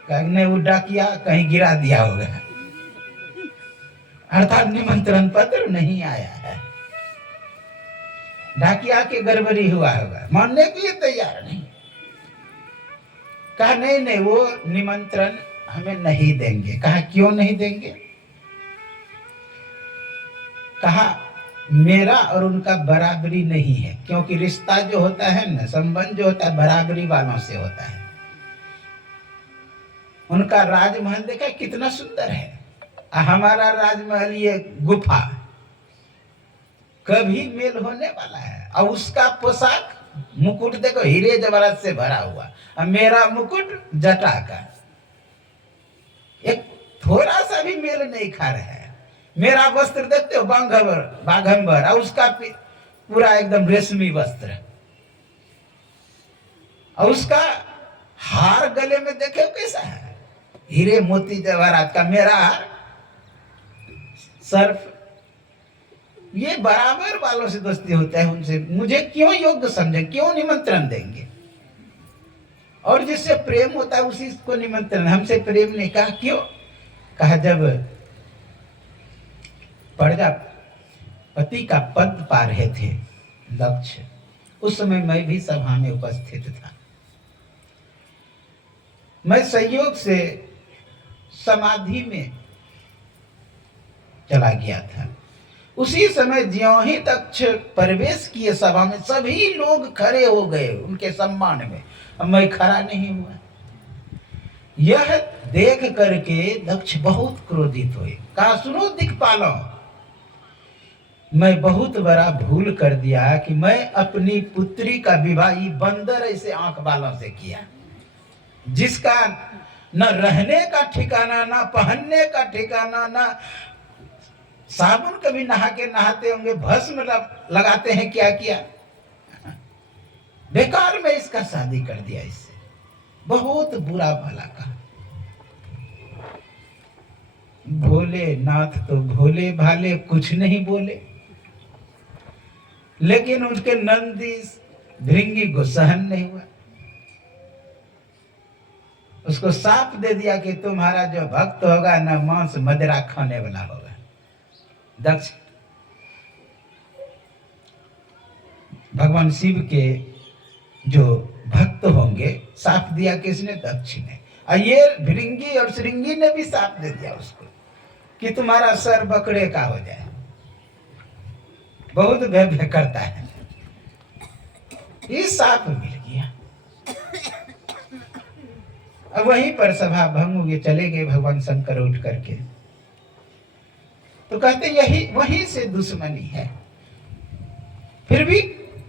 कहा नहीं वो डाकिया कहीं गिरा दिया होगा, अर्थात निमंत्रण पत्र नहीं आया है। डाकिया के गड़बड़ी हुआ होगा, मानने के लिए तैयार नहीं। कहा नहीं नहीं वो निमंत्रण हमें नहीं देंगे। कहा क्यों नहीं देंगे? कहा मेरा और उनका बराबरी नहीं है, क्योंकि रिश्ता जो होता है ना, संबंध जो होता है बराबरी वालों से होता है। उनका राजमहल देखा कितना सुंदर है, हमारा राजमहल ये गुफा, कभी मेल होने वाला है। और उसका पोशाक मुकुट देखो हीरे जवाहरात से भरा हुआ, और मेरा मुकुट जटा का, एक थोड़ा सा भी मेल नहीं खा रहा है। मेरा वस्त्र देखते हो बाघंबर, और उसका पूरा एकदम रेशमी वस्त्र, और उसका हार गले में देखे कैसा है, हीरे मोती जवाहरात का। मेरा हार सर्फ, ये बराबर वालों से दोस्ती होता है उनसे। मुझे क्यों योग्य समझे, क्यों निमंत्रण देंगे? और जिससे प्रेम होता है उसी को निमंत्रण, हमसे प्रेम नहीं। कहा क्यों? कहा जब प्रजापति का पद पा रहे थे दक्ष, उस समय मैं भी सभा में उपस्थित था। मैं संयोग से समाधि में चला गया था। उसी समय ज्यों ही दक्ष प्रवेश किए सभा में, सभी लोग खड़े हो गए उनके सम्मान में, अब मैं खड़ा नहीं हुआ। यह देख करके दक्ष बहुत क्रोधित हुए। कहा सुनो दिक्पालों, मैं बहुत बड़ा भूल कर दिया कि मैं अपनी पुत्री का विवाह बंदर ऐसे आंख वालों से किया, जिसका न रहने का ठिकाना, न पहनने का ठिकाना, न साबुन कभी नहा के नहाते होंगे, भस्म लगाते हैं, क्या किया, बेकार में इसका शादी कर दिया। इससे बहुत बुरा भला कहा। भोलेनाथ तो भोले भाले कुछ नहीं बोले, लेकिन उनके नंदी भृंगी को सहन नहीं हुआ। उसको साफ दे दिया कि तुम्हारा जो भक्त होगा ना मांस मदिरा खाने वाला होगा। दक्ष भगवान शिव के जो भक्त होंगे, साफ दिया किसने? दक्ष ने। और ये भृंगी और श्रृंगी ने भी साफ दे दिया उसको कि तुम्हारा सर बकरे का हो जाए। बहुत भय करता है, ये साफ मिल गया। अब वहीं पर सभा भंग हुई, चले गए भगवान शंकर उठ करके। तो कहते यही वहीं से दुश्मनी है। फिर भी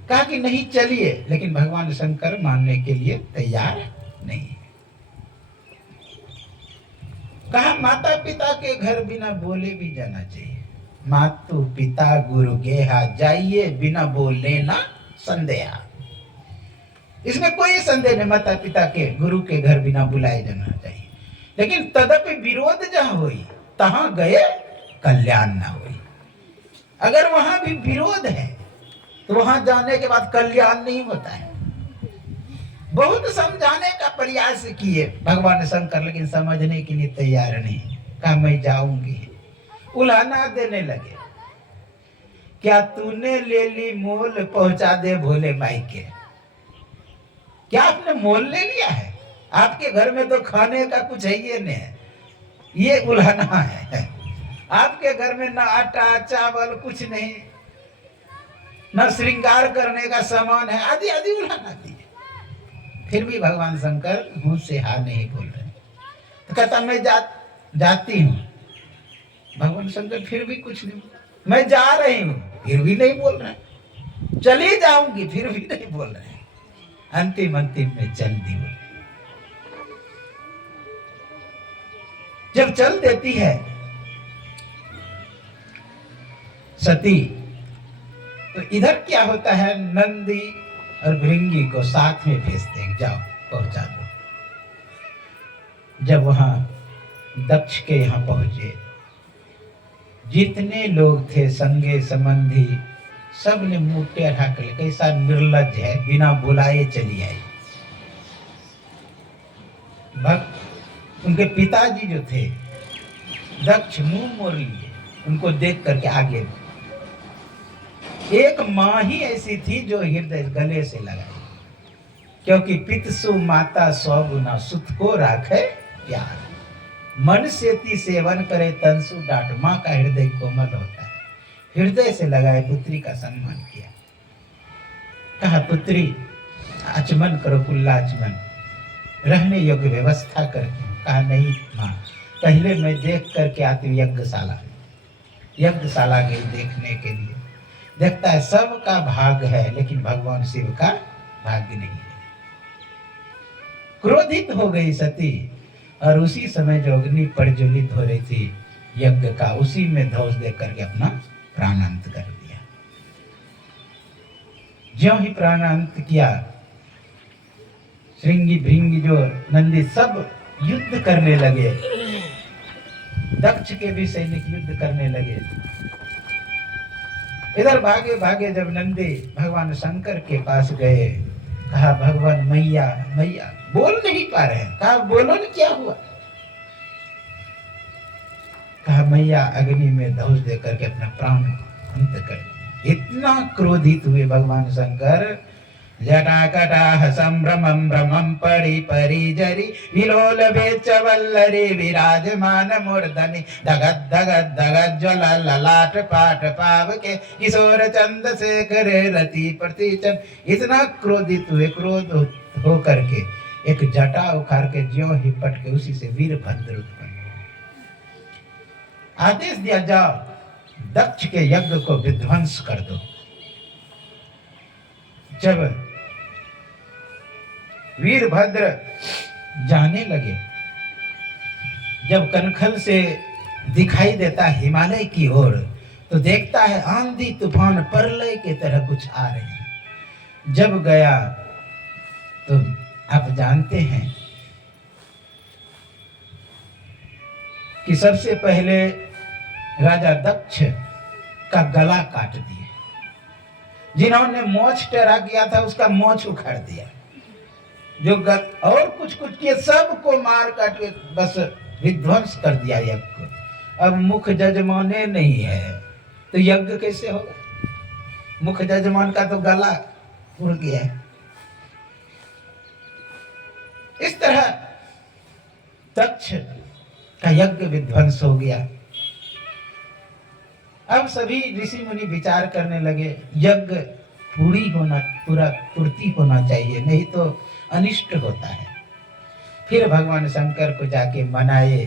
कहा कि नहीं चलिए, लेकिन भगवान शंकर मानने के लिए तैयार नहीं है। कहा माता पिता के घर बिना बोले भी जाना चाहिए। मातु पिता गुरु गेहा, जाइए बिना बोले ना संदेहा। इसमें कोई संदेह नहीं, माता पिता के गुरु के घर बिना बुलाए जाना चाहिए। लेकिन तदपि विरोध जहां हुई तहां गए कल्याण ना हुई। अगर वहां भी विरोध है तो वहां जाने के बाद कल्याण नहीं होता है। बहुत समझाने का प्रयास किए भगवान शंकर, लेकिन समझने के लिए तैयार नहीं। कहा मैं जाऊंगी। उलाहना देने लगे, क्या तूने ले ली मोल, पहुंचा दे भोले माई के। क्या आपने मोल ले लिया है? आपके घर में तो खाने का कुछ है ये नहीं है, ये उलाहना है। आपके घर में न आटा चावल कुछ नहीं, न श्रृंगार करने का सामान है, आदि आदि उलाहना दी। फिर भी भगवान शंकर मुंह से हाँ नहीं बोल रहे। तो कहता मैं जाती हूँ। भगवान शंकर फिर भी कुछ नहीं, मैं जा रही हूँ, फिर भी नहीं बोल रहे। चली जाऊंगी, फिर भी नहीं बोल रहे। अंतिम में चल दी वो। जब चल देती है सती, तो इधर क्या होता है, नंदी और भृंगी को साथ में भेजते हैं, जाओ पहुंचा दो। जब वहां दक्ष के यहाँ पहुंचे। जितने लोग थे संगे संबंधी सब ने मुंह टेढ़ा कर लिया, कैसा निर्लज है, बिना बुलाए चली आई। भक्त उनके पिताजी जो थे दक्ष मुंह मोड़ लिए उनको देख करके आगे। एक माँ ही ऐसी थी जो हृदय गले से लगाई, क्योंकि पितसु माता 100 गुना सुत को राखे प्यार। मन सेती सेवन करे तनसु डांट। माँ का हृदय कोमल होता है, हृदय से लगाए पुत्री का सम्मान किया। कहा पुत्री आचमन करो, कुल्लाचमन, रहने योग्य व्यवस्था करती हूँ। कहा नहीं माँ, पहले मैं देख करके आती हूँ यज्ञशाला। यज्ञशाला गई देखने के लिए, देखता है सबका भाग है लेकिन भगवान शिव का भाग्य नहीं है। क्रोधित हो गई सती और उसी समय जो अग्नि प्रज्वलित हो रही थी यज्ञ का, उसी में धौस दे करके अपना प्राणांत कर दिया। ज्यों ही प्राणांत किया, श्रृंगी भृंगी जो नंदी सब युद्ध करने लगे, दक्ष के भी सैनिक युद्ध करने लगे। इधर भागे भागे जब नंदी भगवान शंकर के पास गए, कहा भगवान मैया मैया, बोल नहीं पा रहे हैं। कहा बोलो न क्या हुआ। कहा मैया अग्नि में धौस दे करके अपना प्राण अंत कर। इतना क्रोधित हुए भगवान शंकर, जटाकटाह संभ्रमं भ्रमं परि परिजरी विलोल वेचवल्लरी विराजमान मूर्धनि धगद धगद धगद ज्वल ललाट पाट पावके किशोर चंद शेखर रति प्रतिचन। इतना क्रोधित हुए, क्रोध हो करके एक जटा उखाड़ के ज्यों ही पट के उसी से वीरभद्र उत्पन्न हुए। आदेश दिया जाओ दक्ष के यज्ञ को विध्वंस कर दो। जब वीरभद्र जाने लगे, जब कनखल से दिखाई देता हिमालय की ओर, तो देखता है आंधी तूफान प्रलय की तरह कुछ आ रहे हैं। जब गया तो आप जानते हैं कि सबसे पहले राजा दक्ष का गला काट दिया। जिन्होंने मोछ टेढ़ा किया था उसका मोछ उखाड़ दिया। जो और कुछ कुछ किए सबको मार काट के बस विध्वंस कर दिया यज्ञ को। अब मुख जजमाने नहीं है तो यज्ञ कैसे होगा। मुख जजमान का तो गला उड़ गया है। इस तरह दक्ष का यज्ञ विध्वंस हो गया। अब सभी ऋषि मुनि विचार करने लगे यज्ञ पूरा पूर्ति होना चाहिए, नहीं तो अनिष्ट होता है। फिर भगवान शंकर को जाके मनाए,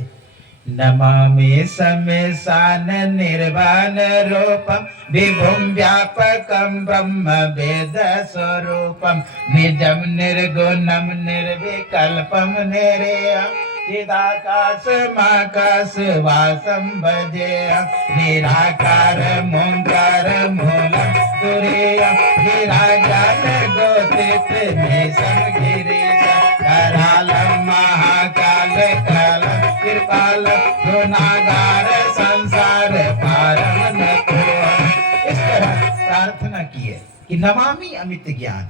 नमामि समेशान निर्वाण रूपम विभुम व्यापकम ब्रह्म वेद स्वरूपम निजम निर्गुणम निर्विकल्पम निरेयम चिदाकाश माकाश वासम भजेयम निराकार मोंकार मूलम तुरीयम गिराज्ञान गोतित निशम गिरीश करालम महाकाल कालम कृपाल गुनागार संसार पारम न कोई। इस तरह प्रार्थना की है कि नमामि अमित ज्ञान,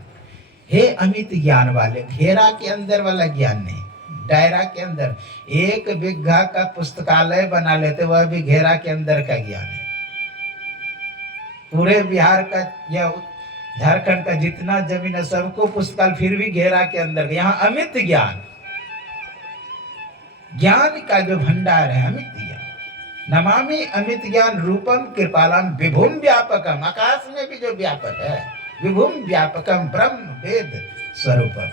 हे अमित ज्ञान वाले, घेरा के अंदर वाला ज्ञान नहीं, दायरा के अंदर। 1 बिघा का पुस्तकालय बना लेते, वह भी घेरा के अंदर का ज्ञान है। पूरे बिहार का या झारखंड का जितना जमीन है सबको पुस्तकालय, फिर भी घेरा के अंदर। यहाँ अमित ज्ञान, ज्ञान का जो भंडार है अमित ज्ञान। नमामि अमित ज्ञान रूपम कृपालम विभुम व्यापकम, आकाश में भी जो व्यापक है, विभुम व्यापकम ब्रह्म वेद स्वरूपम।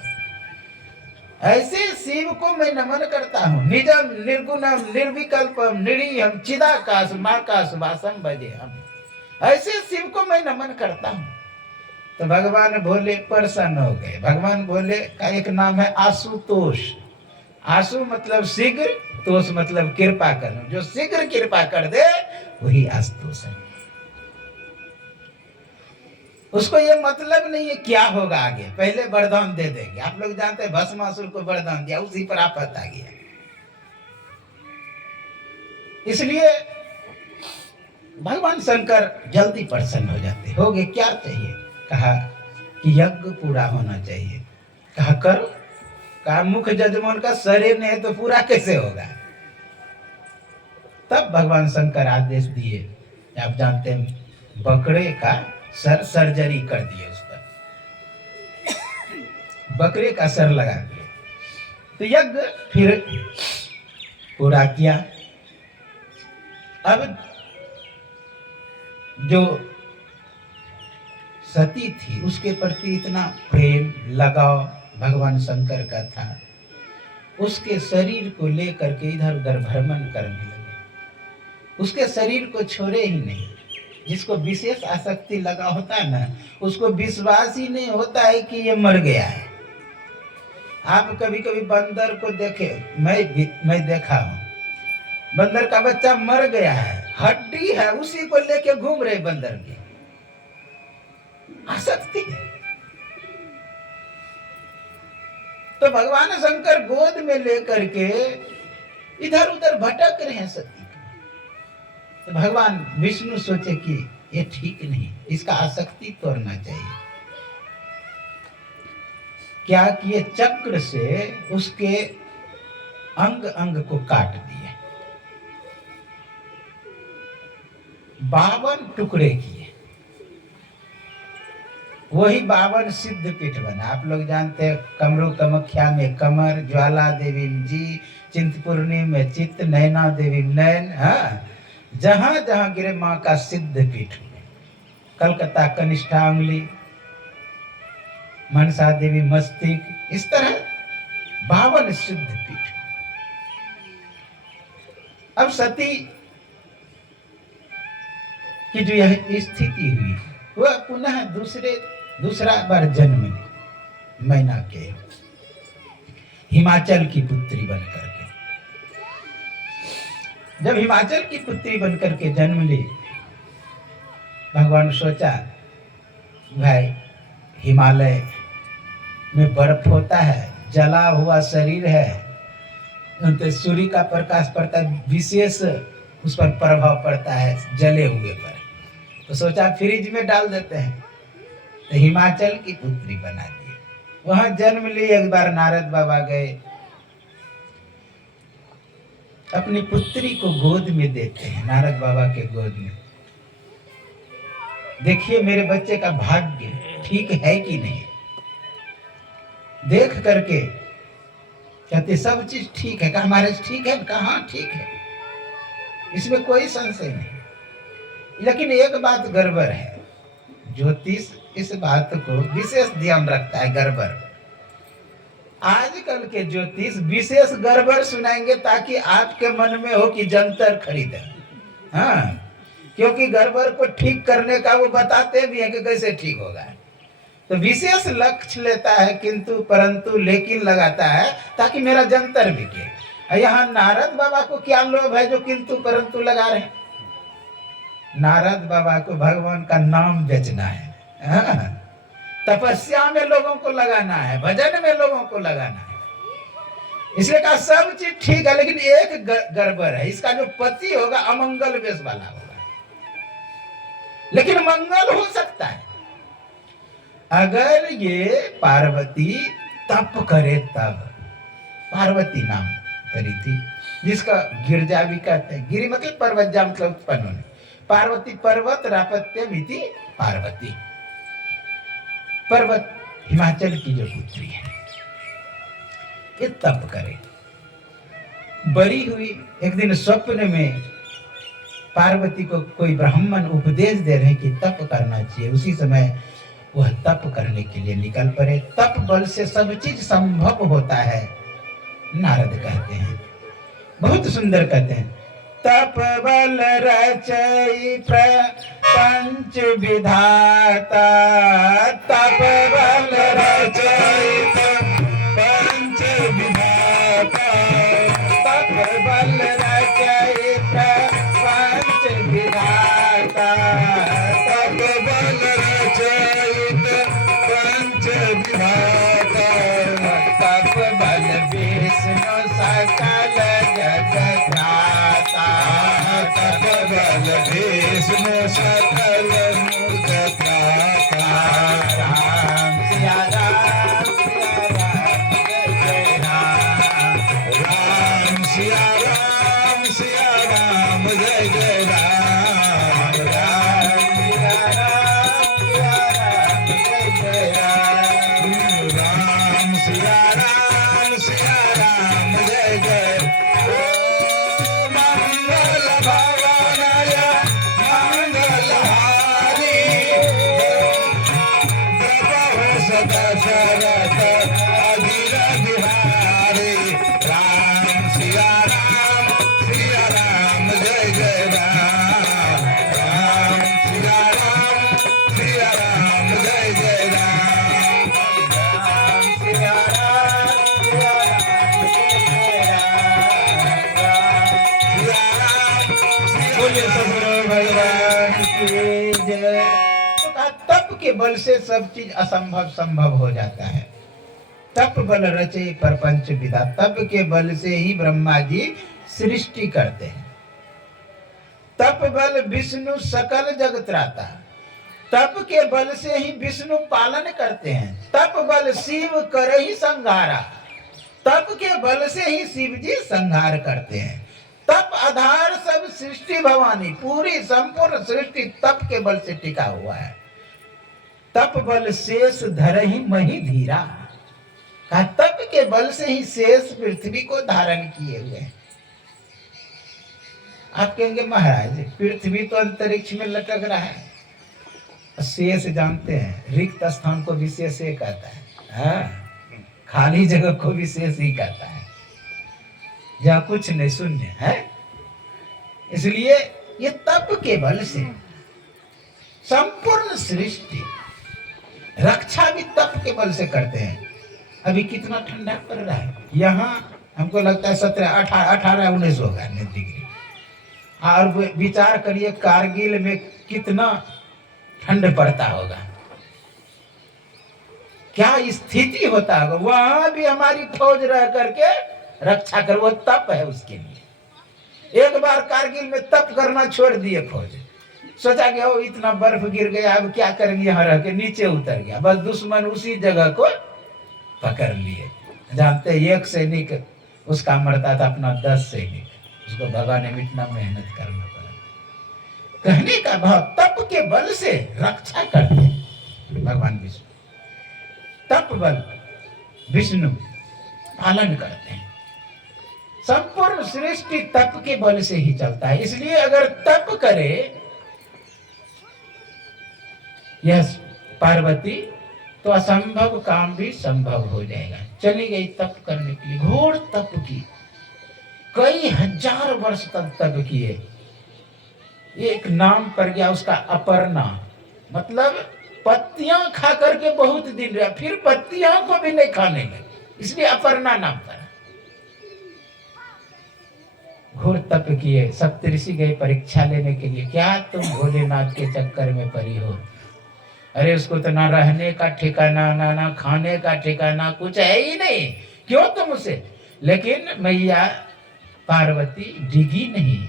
ऐसे शिव को मैं नमन करता हूँ। निजम निर्गुणम निर्विकल्पम निरीहम चिदाकाश माकाश वासम भजे हम। ऐसे शिव को मैं नमन करता हूँ। तो भगवान भोले प्रसन्न हो गए। भगवान भोले का एक नाम है आशुतोष। आशु मतलब शीघ्र, तोष मतलब कृपा करना। जो शीघ्र कृपा कर दे वही आशुतोष है। उसको ये मतलब नहीं है क्या होगा आगे, पहले वरदान दे देंगे। आप लोग जानते हैं भस्मासुर को वरदान दिया, उसी पर आफत आ गया। इसलिए भगवान शंकर जल्दी प्रसन्न हो जाते। हो गए, क्या चाहिए? कहा कि यज्ञ पूरा होना चाहिए। कहा करो। कहा मुख्य जजमान का शरीर नहीं है तो पूरा कैसे होगा? तब भगवान शंकर आदेश दिए, आप जानते हैं, बकरे का सर्जरी कर दिए, उस पर बकरे का सर लगा दिए। तो यज्ञ फिर पूरा किया। अब जो सती थी उसके प्रति इतना प्रेम लगाव भगवान शंकर का था, उसके शरीर को लेकर के इधर उधर भ्रमण करने लगे। उसके शरीर को छोड़े ही नहीं। जिसको विशेष आसक्ति लगा होता है ना, उसको विश्वास ही नहीं होता है कि ये मर गया है। आप कभी कभी बंदर को देखे, मैं देखा हूँ, बंदर का बच्चा मर गया है, हड्डी है, उसी को लेके घूम रहे बंदर की आसक्ति है। तो भगवान शंकर गोद में लेकर के इधर उधर भटक रहे हैं सती को। तो भगवान विष्णु सोचे कि ये ठीक नहीं, इसका आसक्ति तोड़ना चाहिए। क्या किए? चक्र से उसके अंग अंग को काट दिए, 52 टुकड़े किए। वही 52 सिद्ध पीठ बना। आप लोग जानते हैं, कमरू कमख्या में कमर, ज्वाला देवी जी, चिंतपूर्णी में चित्त, नैना देवी नैन। हाँ, जहां जहां गिरे माँ का सिद्ध पीठ। कलकत्ता कनिष्ठा उंगली, मनसा देवी मस्तिष्क, इस तरह 52 सिद्ध पीठ। अब सती की जो यह स्थिति हुई, वह पुनः दूसरा बार जन्म ली, मैना के हिमाचल की पुत्री बनकर के। जब हिमाचल की पुत्री बनकर के जन्म ली, भगवान सोचा भाई हिमालय में बर्फ होता है, जला हुआ शरीर है, तो सूर्य का प्रकाश पड़ता है, विशेष उस पर प्रभाव पड़ता है जले हुए पर। तो सोचा फ्रिज में डाल देते हैं, तो हिमाचल की पुत्री बना दी। वहां जन्म ली। एक बार नारद बाबा गए, अपनी पुत्री को गोद में देते हैं, नारद बाबा के गोद में। देखिए मेरे बच्चे का भाग्य ठीक है कि नहीं। देख करके कहते सब चीज ठीक है। कहा हमारे ठीक है? कहा ठीक है, इसमें कोई संशय नहीं। लेकिन एक बात गड़बड़ है। ज्योतिष इस बात को विशेष ध्यान रखता है, गड़बड़। आजकल के ज्योतिष विशेष गड़बड़ सुनाएंगे ताकि आपके मन में हो कि जंतर खरीदे। हाँ, क्योंकि गड़बड़ को ठीक करने का वो बताते भी हैं कि कैसे ठीक होगा। तो विशेष लक्ष्य लेता है, किंतु परंतु लेकिन लगाता है ताकि मेरा जंतर बिके। यहाँ नारद बाबा को क्या लोभ है जो किंतु परंतु लगा रहे हैं? नारद बाबा को भगवान का नाम बेचना है। हाँ? तपस्या में लोगों को लगाना है, भजन में लोगों को लगाना है। इसलिए कहा सब चीज ठीक है, लेकिन एक गड़बड़ है, इसका जो पति होगा अमंगल वेश वाला होगा। लेकिन मंगल हो सकता है अगर ये पार्वती तप करे तब। पार्वती नाम करी थी, जिसका गिरजा भी कहते हैं। गिरी मतलब पर्वत, जा मतलब उत्पन्न होने। पार्वती पर्वत, रापत्य मिति पार्वती। पर्वत हिमाचल की जो पुत्री है, ये तप करे। बड़ी हुई, एक दिन स्वप्न में पार्वती को कोई ब्राह्मण उपदेश दे रहे कि तप करना चाहिए। उसी समय वह तप करने के लिए निकल पड़े। तप बल से सब चीज संभव होता है, नारद कहते हैं। बहुत सुंदर कहते हैं, तप बल रचई प्रपंच विधाता, तप बल रचई प्रपंच विधाता, तप बल रचई प्रपंच विधाता, तप बल रचई प्रपंच विधाता, तप बल विष्णु सकल जगत त्राता। बोले सदगुरु भगवान की जय। तो कहा तप के बल से सब चीज असंभव संभव हो जाता है। तप बल रचे प्रपंच विधा, तप के बल से ही ब्रह्मा जी सृष्टि करते हैं। तप बल विष्णु सकल जग त्राता, तप के बल से ही विष्णु पालन करते हैं। तप बल शिव कर ही संहारा, तप के बल से ही शिव जी संहार करते हैं। तप आधार सब सृष्टि भवानी, पूरी संपूर्ण सृष्टि तप के बल से टिका हुआ है। तप बल शेष धर ही मही धीरा, कहा तप के बल से ही शेष पृथ्वी को धारण किए हुए हैं। आप कहेंगे महाराज पृथ्वी तो अंतरिक्ष में लटक रहा है, शेष जानते हैं रिक्त स्थान को विशेष ही कहता है, हाँ? खाली जगह को विशेष ही कहता है, जहाँ कुछ नहीं शून्य है। इसलिए ये तप के बल से संपूर्ण सृष्टि रक्षा भी तप के बल से करते हैं। अभी कितना ठंडा पड़ रहा है यहाँ, हमको लगता है 17-18-19 होगा डिग्री। और विचार करिए कारगिल में कितना ठंड पड़ता होगा, क्या स्थिति होता होगा। वहां भी हमारी फौज रह करके रक्षा कर, वो तप है उसके लिए। एक बार कारगिल में तप करना छोड़ दिए फौज, सोचा कि ओ इतना बर्फ गिर गया अब क्या करेंगे, यहाँ रह के नीचे उतर गया, बस दुश्मन उसी जगह को पकड़ लिए। जानते एक सैनिक उसका मरता था अपना 10 सैनिक, उसको भगाने में इतना मेहनत करना पड़ा। कहने का भाव तप के बल से रक्षा करते हैं भगवान विष्णु, तप बल विष्णु पालन करते हैं। संपूर्ण सृष्टि तप के बल से ही चलता है। इसलिए अगर तप करे यह पार्वती तो असंभव काम भी संभव हो जाएगा। चली गई तप करने के लिए, घोर तप की, कई हजार वर्ष तक तप किए। एक नाम पड़ गया उसका अपर्णा, मतलब पत्तियां खा करके बहुत दिन रहा, फिर पत्तियां को भी नहीं खाने लगे, इसलिए अपर्णा नाम पड़ा। घोर तप किए, सप्तऋषि गए परीक्षा लेने के लिए, क्या तुम भोलेनाथ के चक्कर में पड़ी हो? अरे उसको तो ना रहने का ठिकाना, ना खाने का ठिकाना, कुछ है ही नहीं, क्यों तुम उसे? लेकिन मैया पार्वती डिगी नहीं,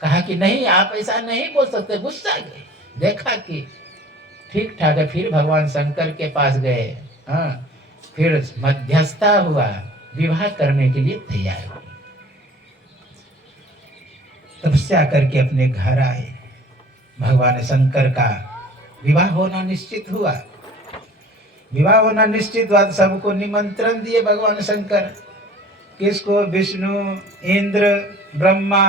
कहा कि नहीं आप ऐसा नहीं बोल सकते, गुस्सा गए। देखा कि ठीक ठाक है, फिर भगवान शंकर के पास गए, हाँ, फिर मध्यस्थता हुआ, विवाह करने के लिए तैयार हुए। तपस्या करके अपने घर आए, भगवान शंकर का विवाह होना निश्चित हुआ। विवाह होना निश्चित हुआ तो सबको निमंत्रण दिए भगवान शंकर। किसको? विष्णु, इंद्र, ब्रह्मा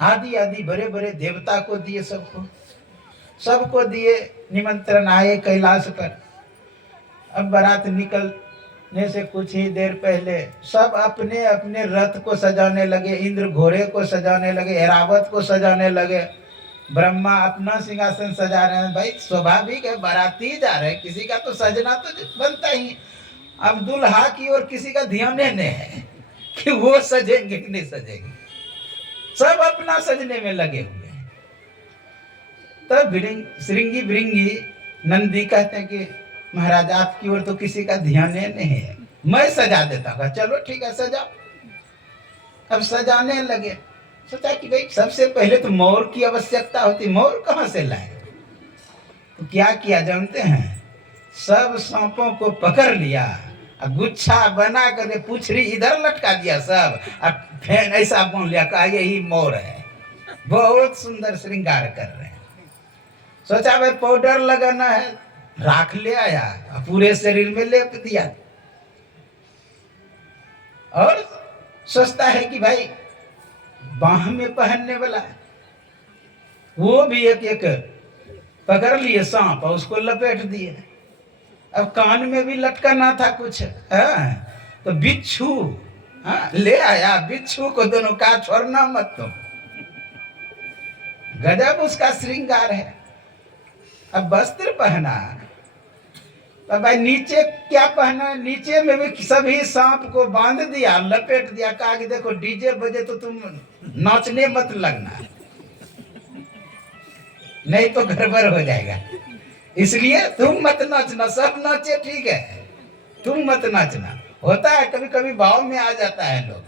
आदि आदि बड़े बड़े देवता को दिए, सबको दिए निमंत्रण। आए कैलाश पर। अब बारात निकलने से कुछ ही देर पहले सब अपने अपने रथ को सजाने लगे। इंद्र घोड़े को सजाने लगे, ऐरावत को सजाने लगे, ब्रह्मा अपना सिंहासन सजा रहे हैं। भाई स्वाभाविक है, बाराती जा रहे हैं, किसी का तो सजना तो बनता ही। अब दुल्हा की ओर किसी का ध्यान नहीं है कि वो सजेंगे कि नहीं सजेंगे, सब अपना सजने में लगे हुए हैं। तब श्रृंगी भृंगी नंदी कहते हैं कि महाराज आपकी ओर तो किसी का ध्यान नहीं है, मैं सजा देता हूँ। चलो ठीक है सजाओ। अब सजाने लगे। सोचा कि भाई सबसे पहले तो मोर की आवश्यकता होती, मोर कहाँ से लाए? तो क्या किया जानते हैं? सब सांपों को पकड़ लिया, गुच्छा बना करके पूछड़ी इधर लटका दिया सब, और फैन ऐसा बोल लिया, कहा यही मोर है। बहुत सुंदर श्रृंगार कर रहे हैं। सोचा भाई पाउडर लगाना है, राख ले आया, पूरे शरीर में लेप दिया। और सोचता है कि भाई बाह में पहनने वाला है, वो भी एक एक पकड़ लिए सांप और उसको लपेट दिए। अब कान में भी लटकाना था कुछ, तो बिच्छू ले आया, बिच्छू को दोनों का छोड़ना मत तुम। गजब उसका श्रृंगार है। अब वस्त्र पहना, तो भाई नीचे क्या पहना? नीचे में भी सभी सांप को बांध दिया, लपेट दिया, कहा कि देखो डीजे बजे तो तुम नाचने मत लगना। नहीं तो गड़बड़ हो जाएगा। इसलिए तुम मत नाचना, सब नाचे ठीक है, तुम मत नाचना। होता है कभी कभी भाव में आ जाता है लोग।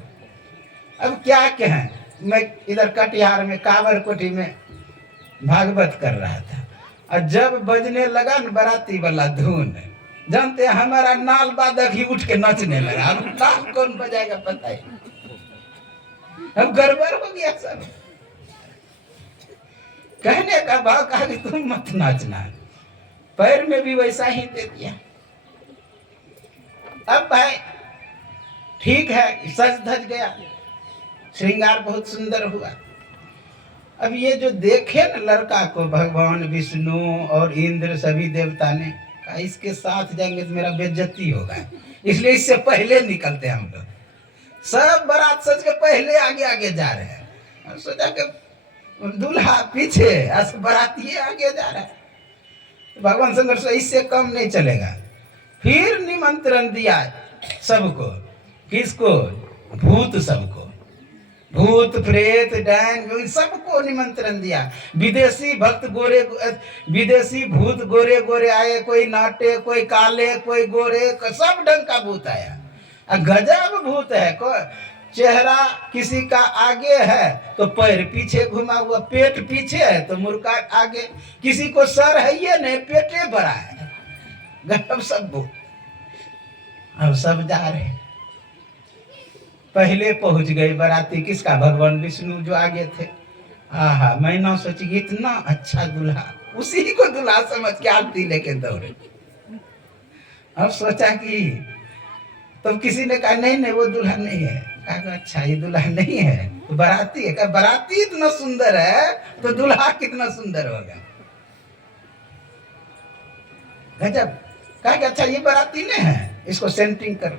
अब क्या कहें, मैं इधर कटिहार में कांवर कोठी में भागवत कर रहा था, और जब बजने लगा न बाराती वाला धुन, जानते हैं हमारा नाल बादक ही उठ के नाचने लगा। अब नाल कौन बजाएगा पता ही, अब गड़बड़ हो गया सब। कहने का भाव कहा कि तुम मत नाचना, पैर में भी वैसा ही दे दिया। अब भाई ठीक है, सज धज गया, श्रृंगार बहुत सुंदर हुआ। अब ये जो देखे न लड़का को भगवान विष्णु और इंद्र सभी देवता ने कहा इसके साथ जाएंगे तो मेरा बेइज्जती होगा, इसलिए इससे पहले निकलते हम लोग। सब बारात सज के पहले आगे आगे जा रहे हैं, और सोचा कि दूल्हा पीछे, बाराती आगे जा रहा है। भगवान शंकर से इससे कम नहीं चलेगा। फिर निमंत्रण दिया सबको, किसको? भूत सबको, भूत प्रेत डायन सबको निमंत्रण दिया। विदेशी भक्त गोरे, विदेशी भूत गोरे गोरे आए, कोई नाटे, कोई काले, कोई गोरे, सब ढंग का भूत आया। गजब भूत है, चेहरा किसी का आगे है तो पैर पीछे घुमा हुआ, पेट पीछे है तो मुर्गा आगे, किसी को सर है ये नहीं, पेटे बड़ा है। गजब सब भूत। अब सब जा रहे, पहले पहुंच गए बाराती, किसका? भगवान विष्णु जो आगे थे। आहा, मैं ना सोची इतना अच्छा दूल्हा, उसी को दूल्हा समझ के आरती लेके दौड़े। अब सोचा कि तो किसी ने कहा नहीं नहीं वो दूल्हा नहीं है। कहा अच्छा ये दूल्हा नहीं है तो बाराती है। कहा बाराती इतना सुंदर है तो दूल्हा कितना सुंदर होगा। गजब। कहा कि अच्छा ये बाराती नहीं है, इसको सेंटिंग करो,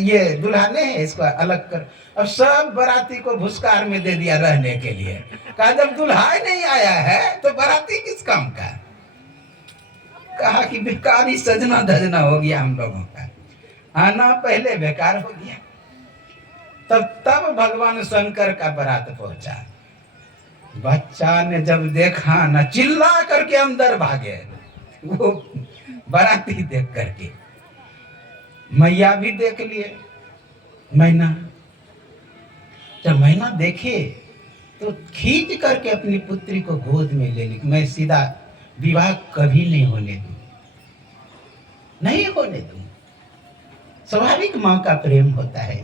ये दूल्हा नहीं है, इसको अलग कर। अब सब बाराती को भुस्कार में दे दिया रहने के लिए। कहा जब दूल्हा नहीं आया है तो बाराती किस काम का। कहा कि बेकार ही सजना धजना हो गया हम लोगों का, आना पहले बेकार हो गया। तब भगवान शंकर का बारात पहुंचा। बच्चा ने जब देखा ना, चिल्ला करके अंदर भागे वो बाराती देख करके। मैया भी देख लिए, मैना जब मैना देखे तो खींच करके अपनी पुत्री को गोद में ले ली। मैं सीधा विवाह कभी नहीं होने दूं, नहीं होने दूं। स्वाभाविक मां का प्रेम होता है।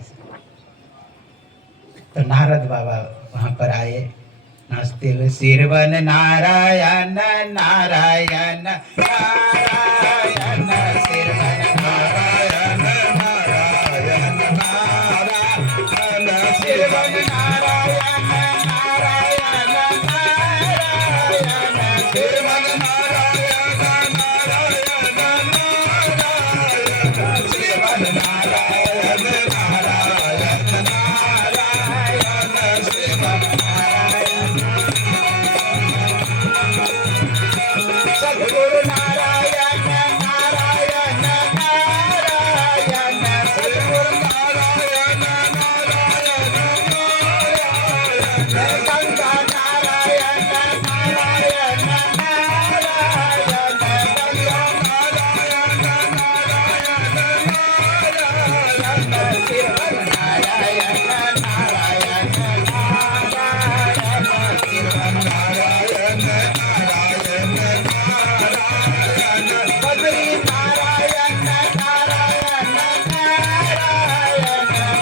तो नारद बाबा वहां पर आए नाचते हुए, सिरवन नारायण नारायण नारायण, सिरवन नारायण नारायण नारायण, सिरवन नारायण नारायण नारायण, सिरवन नारायण नारायण नारायण, सिरवन नारायण नारायण नारायण, सिरवन नारायण। सद्गुरु नारायण नारायण नारायण, सद्गुरु नारायण नारायण नारायण, गंगा नारायण नारायण नारायण, गंगा नारायण नारायण नारायण, सिरवन नारायण नारायण नारायण, सिरवन नारायण नारायण नारायण, बद्री नारायण नारायण नारायण,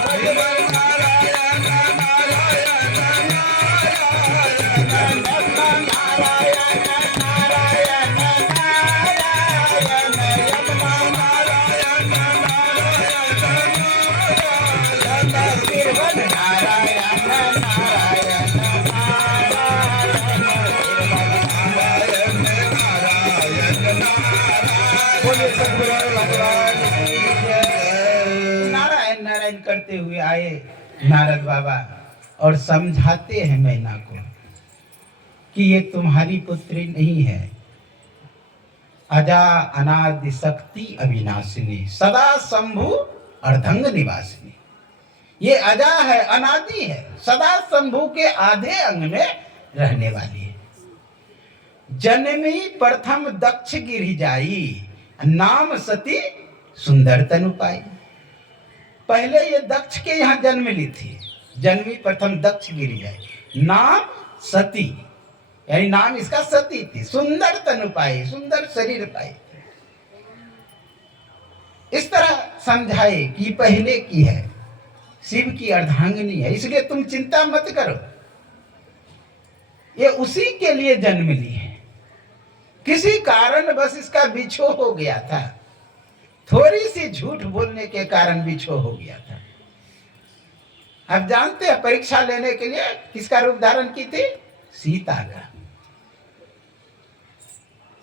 बद्री नारायण नारायण नारायण, ब्रह्म नारायण नारायण नारायण, यमुना नारायण नारायण नारायण, सिरवन नारायण नारायण नारायण, सिरवन नारायण नारायण नारायण। बोलिए सद्गुरु भगवान की जय। नारायण नारायण करते हुए आए नारद बाबा और समझाते हैं मैना को कि ये तुम्हारी पुत्री नहीं है, अजा अनादि शक्ति अविनाशिनी, सदा शंभु अर्धंग निवासिनी। ये अजा है, अनादि है, सदा शंभु के आधे अंग में रहने वाली है। जन्मी प्रथम दक्ष गिरि जाई, नाम सती सुंदर तनु पाई। पहले ये दक्ष के यहाँ जन्म ली थी, जन्मी प्रथम दक्ष गिरि जाई, नाम सती, यानी नाम इसका सती थी, सुंदर तनु पाई, सुंदर शरीर पाई। इस तरह समझाए कि पहले की है, शिव की अर्धांगिनी है, इसलिए तुम चिंता मत करो, ये उसी के लिए जन्म ली है। किसी कारण बस इसका बिछो हो गया था, थोड़ी सी झूठ बोलने के कारण बिछो हो गया था। आप जानते हैं परीक्षा लेने के लिए किसका रूप धारण की थी? सीता का।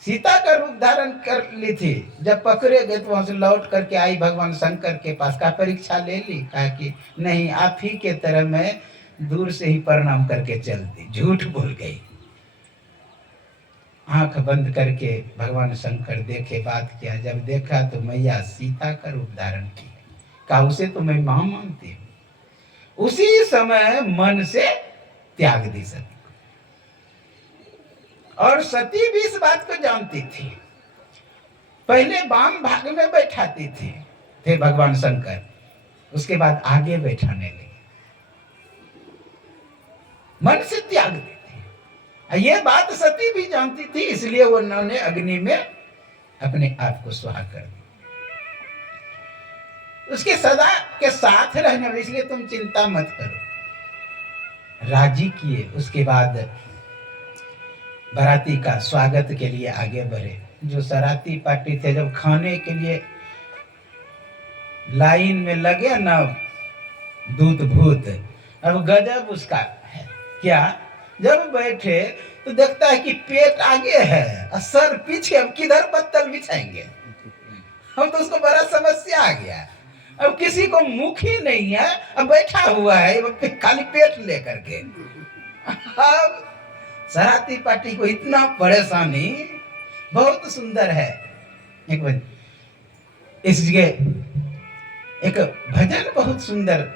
सीता का रूप धारण कर ली थी। जब पकड़े गए तो वहां से लौट करके आई भगवान शंकर के पास, का परीक्षा ले ली? कहा कि नहीं, आप ही के तरह मैं दूर से ही प्रणाम करके चल दी, झूठ बोल गई। आंख बंद करके भगवान शंकर देखे, बात किया, जब देखा तो मैया सीता का रूप धारण की, कहा उसे तो मैं मां मानती हूँ। उसी समय मन से त्याग दी सती, और सती भी इस बात को जानती थी। पहले वाम भाग में बैठाती थी थे भगवान शंकर, उसके बाद आगे बैठाने लगे, मन से त्याग देते। ये बात सती भी जानती थी, इसलिए उन्होंने अग्नि में अपने आप को स्वाहा कर दिया। उसके सदा के साथ रहने, इसलिए तुम चिंता मत करो। राजी किए। उसके बाद बाराती का स्वागत के लिए आगे बढ़े। जो सराती पार्टी थे, जब खाने के लिए लाइन में लगे ना दूत भूत, अब गजब उसका है क्या, जब बैठे तो देखता है कि पेट आगे है और सर पीछे, अब किधर पत्तल बिछाएंगे। हम तो उसको बड़ा समस्या आ गया, अब किसी को मुख ही नहीं है, अब बैठा हुआ है खाली पेट लेकर के। अब सराती पार्टी को इतना परेशानी, बहुत सुंदर है। एक बार इस जगह एक भजन बहुत सुंदर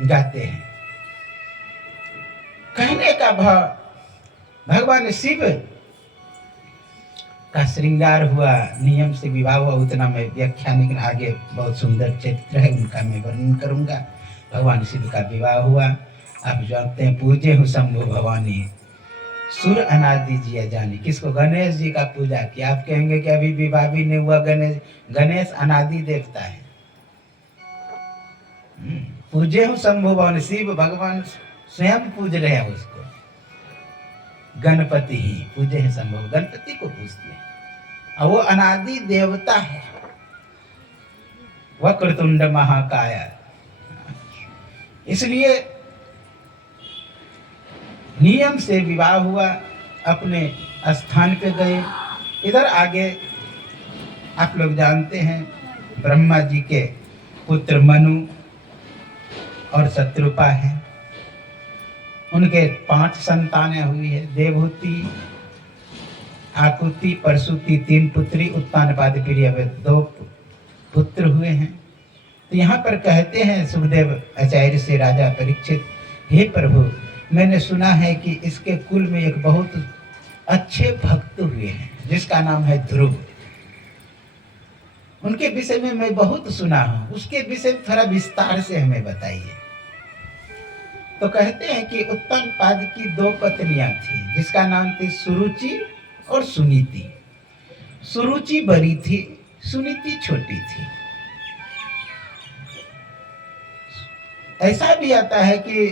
गाते हैं। कहने का भाव, भगवान शिव का श्रृंगार हुआ, नियम से विवाह हुआ, उतना मैं व्याख्या नहीं, आगे बहुत सुंदर चरित्र है उनका मैं वर्णन करूंगा। भगवान शिव का विवाह हुआ। आप जानते हैं, पूजे हूँ शंभु भवानी, सुर अनादि जिया जानी। किसको? गणेश जी का पूजा किया। आप कहेंगे कि अभी विवाह भी नहीं हुआ, गणेश अनादि देवता है। पूजे हूँ शंभु भवानी, शिव भगवान स्वयं पूज रहे हैं उसको। गणपति ही पूजे हैं शंभु, गणपति को पूजते हैं, और वो अनादि देवता है। वक्रतुंड महाकाय, इसलिए नियम से विवाह हुआ, अपने स्थान पे गए। इधर आगे आप लोग जानते हैं, ब्रह्मा जी के पुत्र मनु और शत्रुपा हैं। उनके 5 संतानें हुई है, देवहूति, आकुति, परसुति, 3 पुत्री, उत्तानपाद, प्रिय, 2 पुत्र हुए हैं। तो यहाँ पर कहते हैं सुखदेव आचार्य से राजा परीक्षित, हे प्रभु, मैंने सुना है कि इसके कुल में एक बहुत अच्छे भक्त हुए हैं जिसका नाम है ध्रुव। उनके विषय में मैं बहुत सुना हूँ, उसके विषय में थोड़ा विस्तार से हमें बताइए। तो कहते हैं कि उत्तानपाद की 2 पत्नियां थी, जिसका नाम थी सुरुचि और सुनीति। सुरुचि बड़ी थी, सुनीति छोटी थी। ऐसा भी आता है कि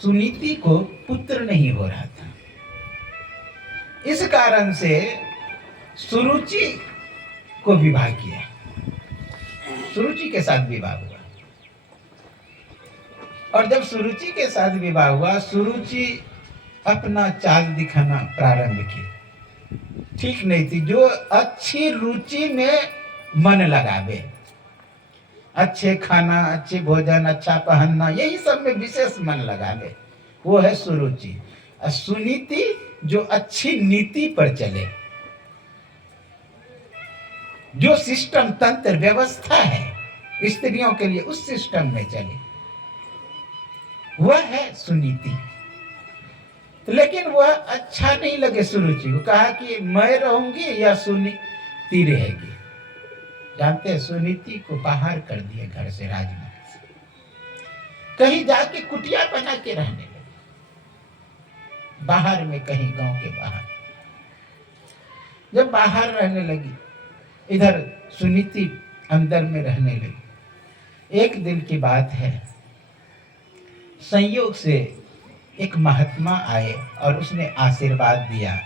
सुनीति को पुत्र नहीं हो रहा था, इस कारण से सुरुचि को विवाह किया, सुरुचि के साथ विवाह हुआ। और जब सुरुचि के साथ विवाह हुआ, सुरुचि अपना चाल दिखाना प्रारंभ की। ठीक नहीं थी, जो अच्छी रुचि में मन लगावे, अच्छे खाना, अच्छे भोजन, अच्छा पहनना, यही सब में विशेष मन लगावे, वो है सुरुचि। और सुनीति जो अच्छी नीति पर चले, जो सिस्टम, तंत्र, व्यवस्था है स्त्रियों के लिए, उस सिस्टम में चले, वह है सुनीति। तो लेकिन वह अच्छा नहीं लगे सुरुचि को, कहा कि मैं रहूंगी या सुनीति रहेगी। जानते हैं, सुनीति को बाहर कर दिए घर से, राजमहल से, कहीं जाके कुटिया बना के रहने लगे, बाहर में, कहीं गांव के बाहर। जब बाहर रहने लगी, इधर सुनीति अंदर में रहने लगी। एक दिन की बात है, संयोग से एक महात्मा आए और उसने आशीर्वाद दिया,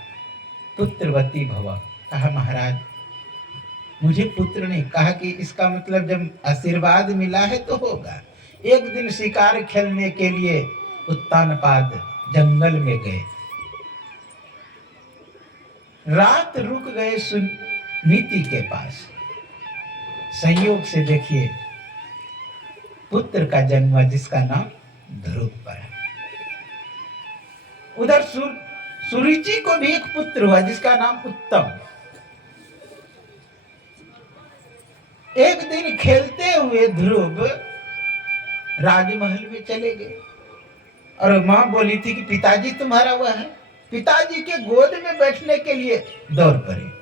पुत्रवती भव। कहा महाराज मुझे पुत्र नहीं, कहा कि इसका मतलब जब आशीर्वाद मिला है तो होगा। एक दिन शिकार खेलने के लिए उत्तानपाद जंगल में गए, रात रुक गए सुनीति के पास। संयोग से देखिए पुत्र का जन्म हुआ जिसका नाम ध्रुव पड़ा। उधर सुरुचि को भी एक पुत्र हुआ जिसका नाम उत्तम। एक दिन खेलते हुए ध्रुव राजमहल में चले गए और मां बोली थी कि पिताजी तुम्हारा हुआ है। पिताजी के गोद में बैठने के लिए दौड़ पड़े।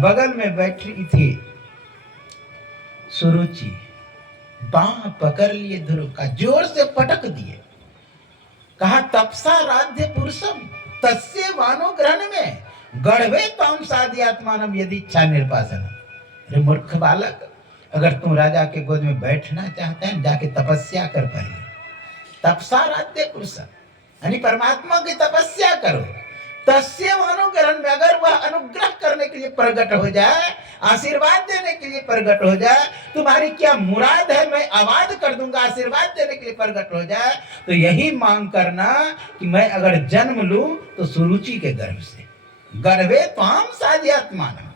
बगल में बैठी थी सुरुचि, बांह पकड़ लिए ध्रुव का, जोर से पटक दिए। कहा तपसा राध्य पुरुषम तस्य वानो ग्रहण में गढ़वे ताम साधि आत्मानम यदि इच्छा निर्पासन। अरे मूर्ख बालक, अगर तुम राजा के गोद में बैठना चाहते हैं जाके तपस्या कर पहले। तपसा राध्य पुरुषम यानी परमात्मा की तपस्या करो। तस्य अनुग्रहण में, अगर वह अनुग्रह करने के लिए प्रकट हो जाए, आशीर्वाद देने के लिए प्रकट हो जाए, तुम्हारी क्या मुराद है मैं आवाज कर दूंगा, आशीर्वाद देने के लिए प्रकट हो जाए, तो यही मांग करना कि मैं अगर जन्म लूं तो सुरुचि के गर्भ से, गर्भे त्वाम साध्यात्मान,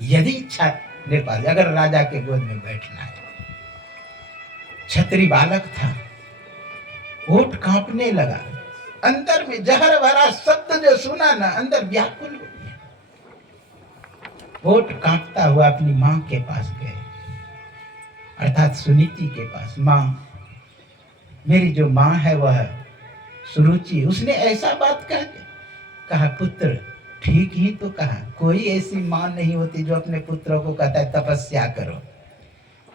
यदि इच्छा निर्पाल, अगर राजा के गोद में बैठना है। क्षत्रिय बालक था, होठ कांपने लगा, अंदर में जहर भरा शब्द जो सुना ना, अंदर व्याकुल हो गया। होठ कांपता हुआ अपनी मां के पास गए, अर्थात सुनीति के पास। मां, मेरी जो मां है वह सुरुचि, उसने ऐसा बात कह दी। कहा पुत्र ठीक ही तो कहा, कोई ऐसी मां नहीं होती जो अपने पुत्रों को कहता है तपस्या करो।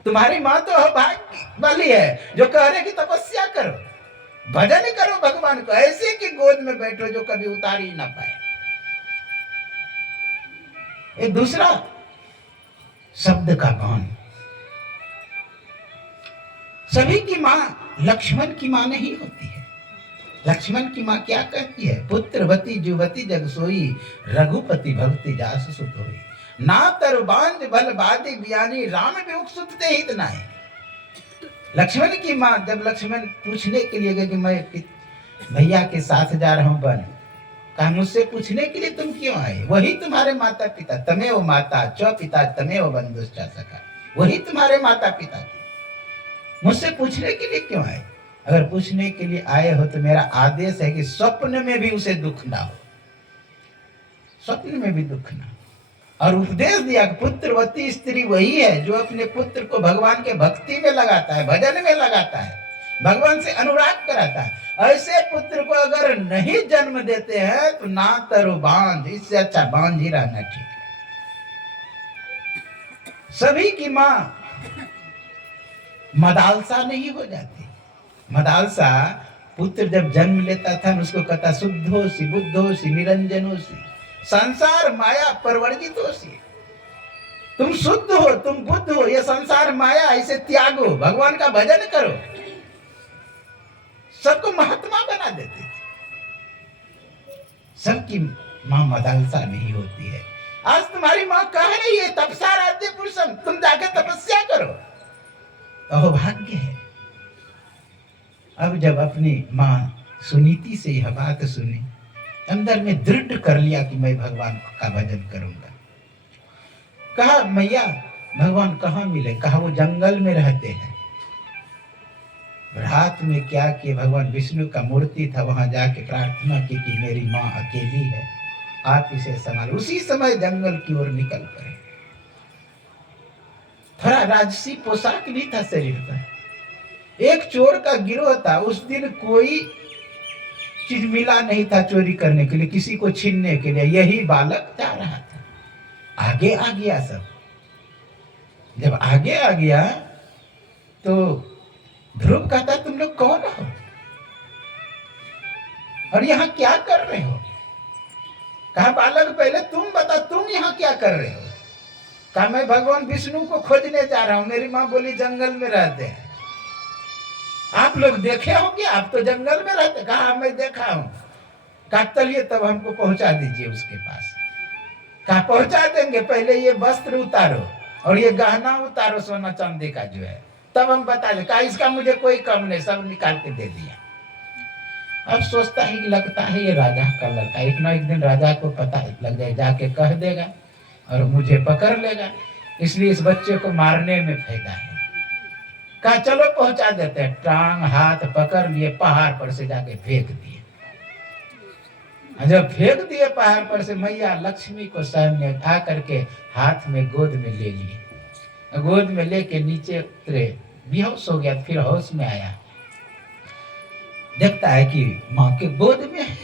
तुम्हारी मां तो भाग्य वाली है जो कह रहे कि तपस्या करो, भजन करो भगवान को, ऐसे कि गोद में बैठो जो कभी उतार ही ना पाए। एक दूसरा शब्द का कौन, सभी की मां लक्ष्मण की मां नहीं होती है। लक्ष्मण की मां क्या कहती है, पुत्रवती जुवती जग सोई, रघुपति भक्ति जास सुत होई, ना तर बांझ बल बादी बियानी, राम विमुख सुतते हित नाई। लक्ष्मण की मां, जब लक्ष्मण पूछने के लिए गए कि मैं भैया के साथ जा रहा हूं वन, कहा मुझसे पूछने के लिए तुम क्यों आए, वही तुम्हारे माता पिता, तमेव माता च पिता तमेव बंधुश्च सखा, वही तुम्हारे माता पिता थे, मुझसे पूछने के लिए क्यों आए। अगर पूछने के लिए आए हो तो मेरा आदेश है कि स्वप्न में भी उसे दुख ना हो, स्वप्न में भी दुख ना हो। और उपदेश दिया कि पुत्रवती स्त्री वही है जो अपने पुत्र को भगवान के भक्ति में लगाता है, भजन में लगाता है, भगवान से अनुराग कराता है। ऐसे पुत्र को अगर नहीं जन्म देते हैं तो ना तरो बांझ, इससे अच्छा बांझ ही रहना ठीक है। सभी की मां मदालसा नहीं हो जाती। मदालसा पुत्र जब जन्म लेता था उसको कहता शुद्धोसी बुद्धोसी निरंजनोसी, संसार माया परवर्जितोसी। तुम शुद्ध हो, तुम बुद्ध हो, ये संसार माया, इसे त्यागो, भगवान का भजन करो। सबको महात्मा बना देते थे। सबकी मां मदालसा नहीं होती है। आज तुम्हारी मां कह रही है तपसा राज्य पुरुषम, तुम जाके तपस्या करो, अहोभाग्य है। अब जब अपनी मां सुनीति से यह बात सुनी, अंदर में दृढ़ कर लिया कि मैं भगवान का भजन करूंगा। कहा मैया भगवान कहाँ मिले, कहा वो जंगल में रहते हैं। रात में क्या किए, भगवान विष्णु का मूर्ति था, वहां जाके प्रार्थना की कि मेरी माँ अकेली है, आप इसे संभाल। उसी समय जंगल की ओर निकल पड़े। थोड़ा राजसी पोशाक भी था शरीर पर। एक चोर का गिरोह था। उस दिन कोई चीज मिला नहीं था चोरी करने के लिए, किसी को छीनने के लिए, यही बालक जा रहा था। आगे आ गया सब। जब आगे आ गया तो ध्रुव कहता तुम लोग कौन हो और यहाँ क्या कर रहे हो? कहा बालक पहले तुम बता, तुम यहाँ क्या कर रहे हो? कहा मैं भगवान विष्णु को खोजने जा रहा हूं। मेरी माँ बोली जंगल में रहते हैं। आप लोग देखे होंगे, आप तो जंगल में रहते। कहा मैं देखा हूं। कहा चलिए तब हमको पहुंचा दीजिए उसके पास। कहा पहुंचा देंगे, पहले ये वस्त्र उतारो और ये गहना उतारो सोना चांदी का जो है, तब हम बता दें। कहा इसका मुझे कोई कम नहीं, सब निकाल के दे दिया। अब सोचता है कि लगता है ये राजा का लड़का, एक ना एक दिन राजा को पता लग जाए, जाके कह देगा और मुझे पकड़ लेगा, इसलिए इस बच्चे को मारने में फायदा है। कहा चलो पहुंचा देते हैं। टांग हाथ पकड़ लिए, पहाड़ पर से जाके फेंक दिए। जब फेंक दिए पहाड़ पर से, मैया लक्ष्मी को सामने आ करके हाथ में गोद में ले लिए। गोद में लेके नीचे उतरे, बेहोश हो गया। फिर होश में आया, देखता है कि माँ के गोद में है।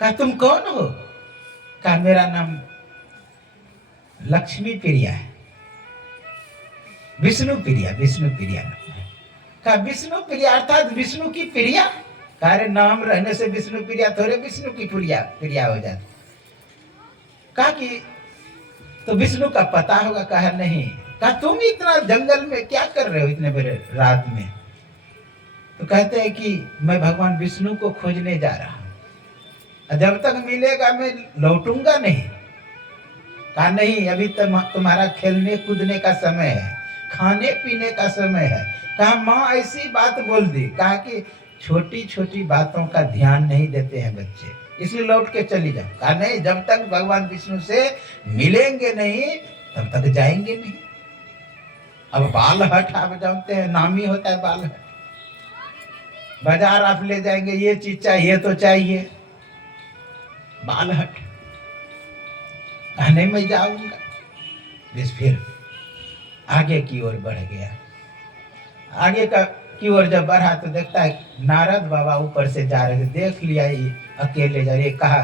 कहा तुम कौन हो? कहा मेरा नाम लक्ष्मी प्रिया है, विष्णु प्रिया, विष्णु प्रिया। कहा विष्णु प्रिया अर्थात विष्णु की प्रिया? अरे नाम रहने से विष्णु प्रिया थोड़े विष्णु की प्रिया प्रिया हो जाती। कहा कि तो विष्णु का पता होगा? कहा नहीं। कहा तुम इतना जंगल में क्या कर रहे हो इतने बड़े रात में? तो कहते हैं कि मैं भगवान विष्णु को खोजने जा रहा हूं, जब तक मिलेगा मैं लौटूंगा नहीं। कहा नहीं, अभी तक तुम्हारा खेलने कूदने का समय है, खाने पीने का समय है। कहा माँ ऐसी बात बोल दी। कहा कि छोटी छोटी बातों का ध्यान नहीं देते हैं बच्चे, इसलिए लौट के चली जाओ। कहा नहीं, जब तक भगवान विष्णु से मिलेंगे नहीं तब तक जाएंगे नहीं। अब बाल हट आप जानते हैं, नामी होता है बाल हट। बाजार आप ले जाएंगे, ये चीज चाहिए तो चाहिए, बाल हट। नहीं मैं जाऊंगा। बस फिर आगे की ओर बढ़ गया। आगे की ओर जब बढ़ा तो देखता है नारद बाबा ऊपर से जा रहे थे। देख लिया ये अकेले जा रहे, कहा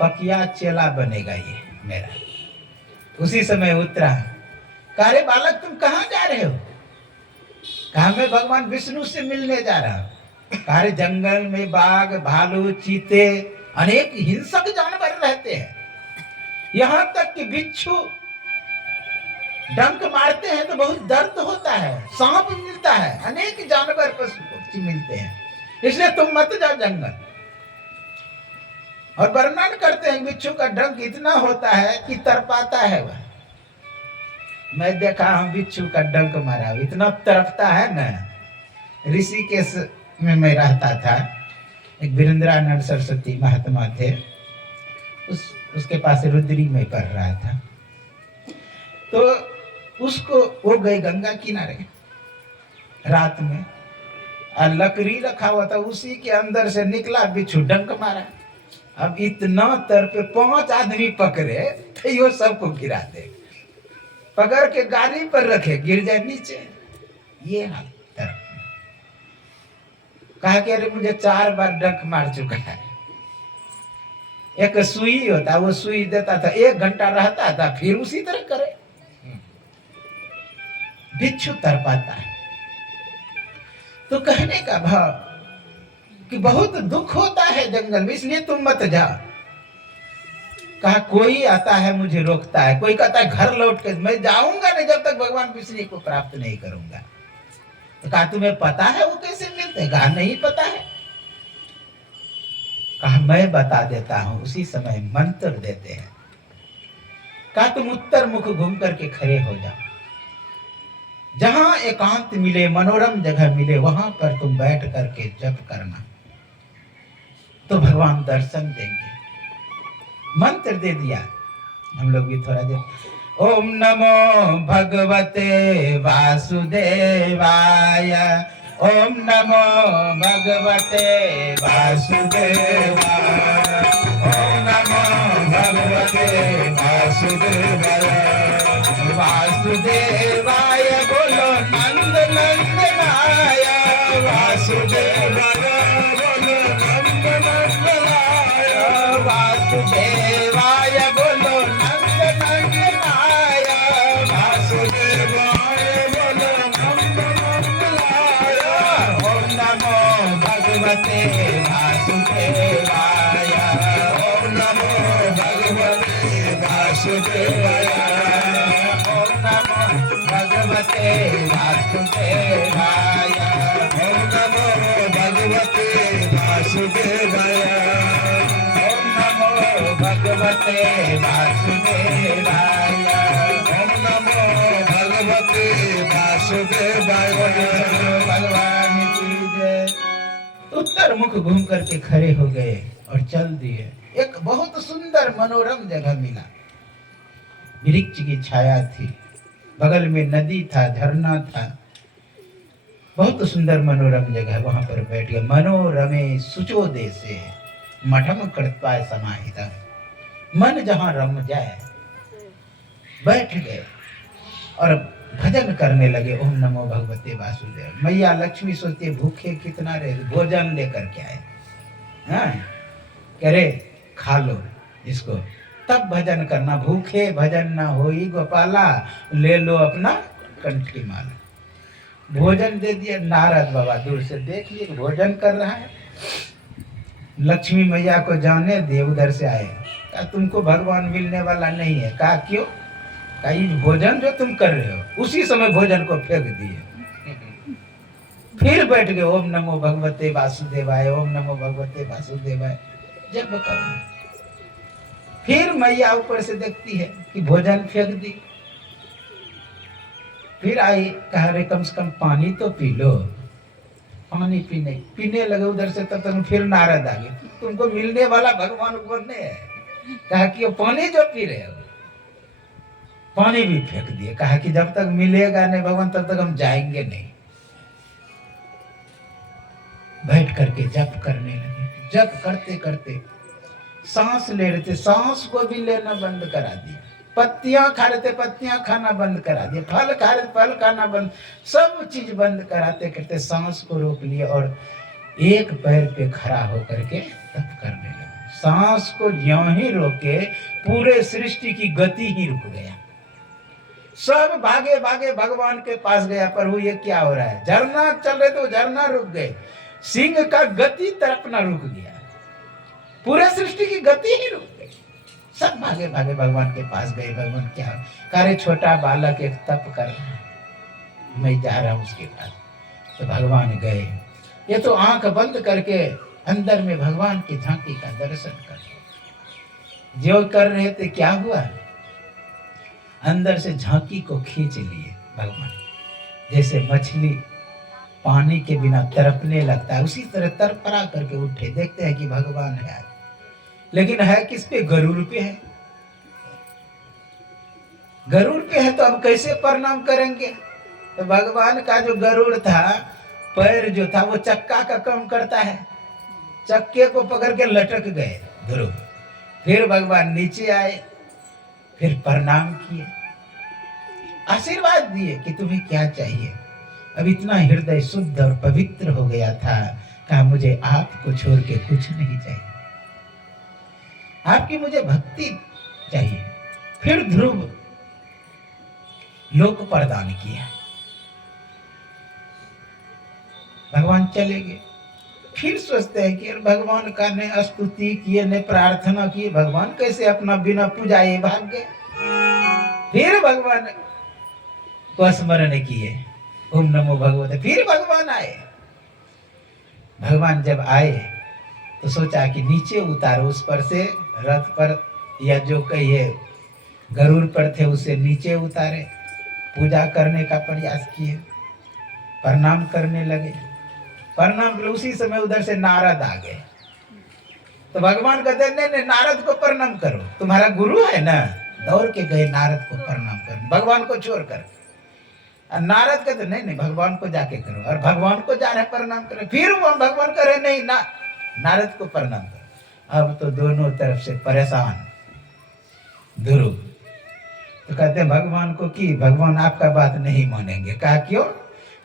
पकिया चेला बनेगा ये मेरा। उसी समय उतरा। कहा रे बालक तुम कहाँ जा रहे हो? कहा मैं भगवान विष्णु से मिलने जा रहा हूँ। कहा रे जंगल में बाघ भालू चीते अनेक हिंसक जानवर रहते हैं, यहाँ तक कि बिच्छू डंक मारते हैं तो बहुत दर्द होता है, सांप मिलता है, अनेक जानवर पशु पक्षी मिलते हैं, इसलिए तुम मत जाओ जंगल। और वर्णन करते हैं बिच्छू का डंक इतना होता है कि तड़पाता है वह। मैं देखा हूं बिच्छू का डंक मारा, इतना तड़पता है न। ऋषिकेश में मैं रहता था, एक वीरेंद्रानंद सरस्वती महात्मा थे, उसके पास रुद्री में पढ़ रहा था। तो उसको वो गए गंगा किनारे रात में, और लकड़ी रखा हुआ था, उसी के अंदर से निकला बिच्छू, डंक मारा। अब इतना तरपे, 5 आदमी पकड़े तो यो सबको गिरा दे, पकड़ के गाड़ी पर रखे, गिर जाए नीचे। ये हाल तरफ। कहा कि अरे मुझे 4 बार डंक मार चुका है। एक सुई होता, वो सुई देता था, 1 घंटा रहता था, फिर उसी तरह करे। बिच्छू तड़पाता है। तो कहने का भाव कि बहुत दुख होता है जंगल में, इसलिए तुम मत जाओ। कहा कोई आता है मुझे रोकता है, कोई कहता है घर लौट के, मैं जाऊंगा नहीं जब तक भगवान विष्णु को प्राप्त नहीं करूंगा। तो कहा तुम्हें पता है वो कैसे मिलते हैं? कहा नहीं पता है। कहा मैं बता देता हूं। उसी समय मंत्र देते हैं। कहा तुम उत्तर मुख घूम करके खड़े हो जाओ, जहां एकांत मिले, मनोरम जगह मिले, वहां पर तुम बैठ करके जप करना, तो भगवान दर्शन देंगे। मंत्र दे दिया। हम लोग भी थोड़ा देर, ओम नमो भगवते वासुदेवाय, ओम नमो भगवते वासुदेवाय, ओम नमो भगवते वासुदेवाय, वासुदेवाय बोलो नंद नंदनाय, वासुदेवाय बोलो नंद वासुदेवाय बोलो नंद नंद माया वासुदेवाय बोलो नंद नंद माया ओम नमो भगवते वासुदेवाय ओम नमो भगवते वासुदेवाय ओम नमो भगवते वासुदेवाय ओम नमो भगवते वासुदेवाय ओम नमो भगवते वासुदेवाय ओम नमो भगवते वासुदेवाय भगवान की जय। उत्तर मुख घूम करके खड़े हो गए और चल दिए। एक बहुत सुंदर मनोरम जगह मिला। वृक्ष की छाया थी, बगल में नदी था, झरना था, बहुत सुंदर मनोरम जगह। वहां पर बैठ गए। मनोरमे सुचो देशे मठम कृत्वा समाहिता। मन जहां रम जाए बैठ गए और भजन करने लगे। ओम नमो भगवते वासुदेव। मैया लक्ष्मी सोचती भूखे कितना रहे, भोजन लेकर के आए। हाँ करे खा लो इसको, तब भजन करना। भूखे भजन ना होई गोपाला, ले लो अपना कंठी माला। भोजन दे दिया। नारद बाबा दूर से देख लिए भोजन कर रहा है। लक्ष्मी मैया को जाने दे, उधर से आए। कहा तुमको भगवान मिलने वाला नहीं है। कहा क्यों? कहा ये भोजन जो तुम कर रहे हो, उसी समय भोजन को फेंक दिए। फिर बैठ गए। ओम नमो भगवते वासुदेवाय ओम नमो भगवते वासुदेवाय जब कर। फिर मैया ऊपर से देखती है कि भोजन फेंक दी। फिर आई, कहा रे कम से कम पानी तो पी लो। पानी पीने लगे उधर से। तब तक फिर नारद आ गए। तुमको मिलने वाला भगवान कौन है? कहा कि वो पानी जो पी रहे हो, पानी भी फेंक दिए। कहा कि जब तक मिलेगा नहीं भगवान तब तक हम जाएंगे नहीं। बैठ करके जप करने लगे। जप करते करते सांस ले रहे थे, सांस को भी लेना बंद करा दिया। पत्तियां खा रहे थे, पत्तियां खाना बंद करा दिया। फल खा रहे थे, फल खाना बंद, सब चीज बंद कराते करते सांस को रोक लिया और एक पैर पे खड़ा होकर के तप करने लगे। सांस को ज्यों ही रोके पूरे सृष्टि की गति ही रुक गया। सब भागे भागे भगवान के पास गया। प्रभु ये क्या हो रहा है? झरना चल रहे तो झरना रुक गए, सिंह का गति तड़पना रुक गया, पूरे सृष्टि की गति ही रुक गई। सब भागे भागे भगवान के पास गए। भगवान क्या करे? छोटा बालक एक तप कर रहा है, मैं जा रहा हूं उसके पास। तो भगवान गए। ये तो आंख बंद करके अंदर में भगवान की झांकी का दर्शन कर जो कर रहे थे। क्या हुआ? अंदर से झांकी को खींच लिए भगवान। जैसे मछली पानी के बिना तड़पने लगता है, उसी तरह तड़पड़ा करके उठे। देखते हैं कि भगवान है, लेकिन है किस पे? गरुड़ पे है। गरुड़ पे है तो अब कैसे प्रणाम करेंगे? तो भगवान का जो गरुड़ था, पैर जो था वो चक्का का काम करता है। चक्के को पकड़ के लटक गए ध्रुव। फिर भगवान नीचे आए, फिर प्रणाम किए, आशीर्वाद दिए कि तुम्हें क्या चाहिए। अब इतना हृदय शुद्ध और पवित्र हो गया था। कहा मुझे आपको छोड़ के कुछ नहीं चाहिए, आपकी मुझे भक्ति चाहिए। फिर ध्रुव लोक प्रदान किया। भगवान चले गए। फिर सोचते हैं कि भगवान का ने स्तुति किए, ने प्रार्थना की, भगवान कैसे अपना बिना पूजाए भाग गए। फिर भगवान को स्मरण किए, ओम नमो भगवते। फिर भगवान आए। भगवान जब आए तो सोचा कि नीचे उतारो, उस पर से रथ पर या जो कहिए गरुड़ पर थे उसे नीचे उतारे। पूजा करने का प्रयास किए, प्रणाम करने लगे। प्रणाम कर उसी समय उधर से नारद आ गए। तो भगवान कहते नहीं नहीं, नारद को प्रणाम करो, तुम्हारा गुरु है ना। दौड़ के गए नारद को प्रणाम कर, भगवान को छोड़कर। नारद कहते नहीं नहीं, भगवान को जाके करो। और भगवान को जा रहे प्रणाम करो। फिर वो भगवान करे नहीं ना, नारद को प्रणाम करो। अब तो दोनों तरफ से परेशान ध्रुव। तो कहते भगवान को कि भगवान आपका बात नहीं मानेंगे। कहा क्यों?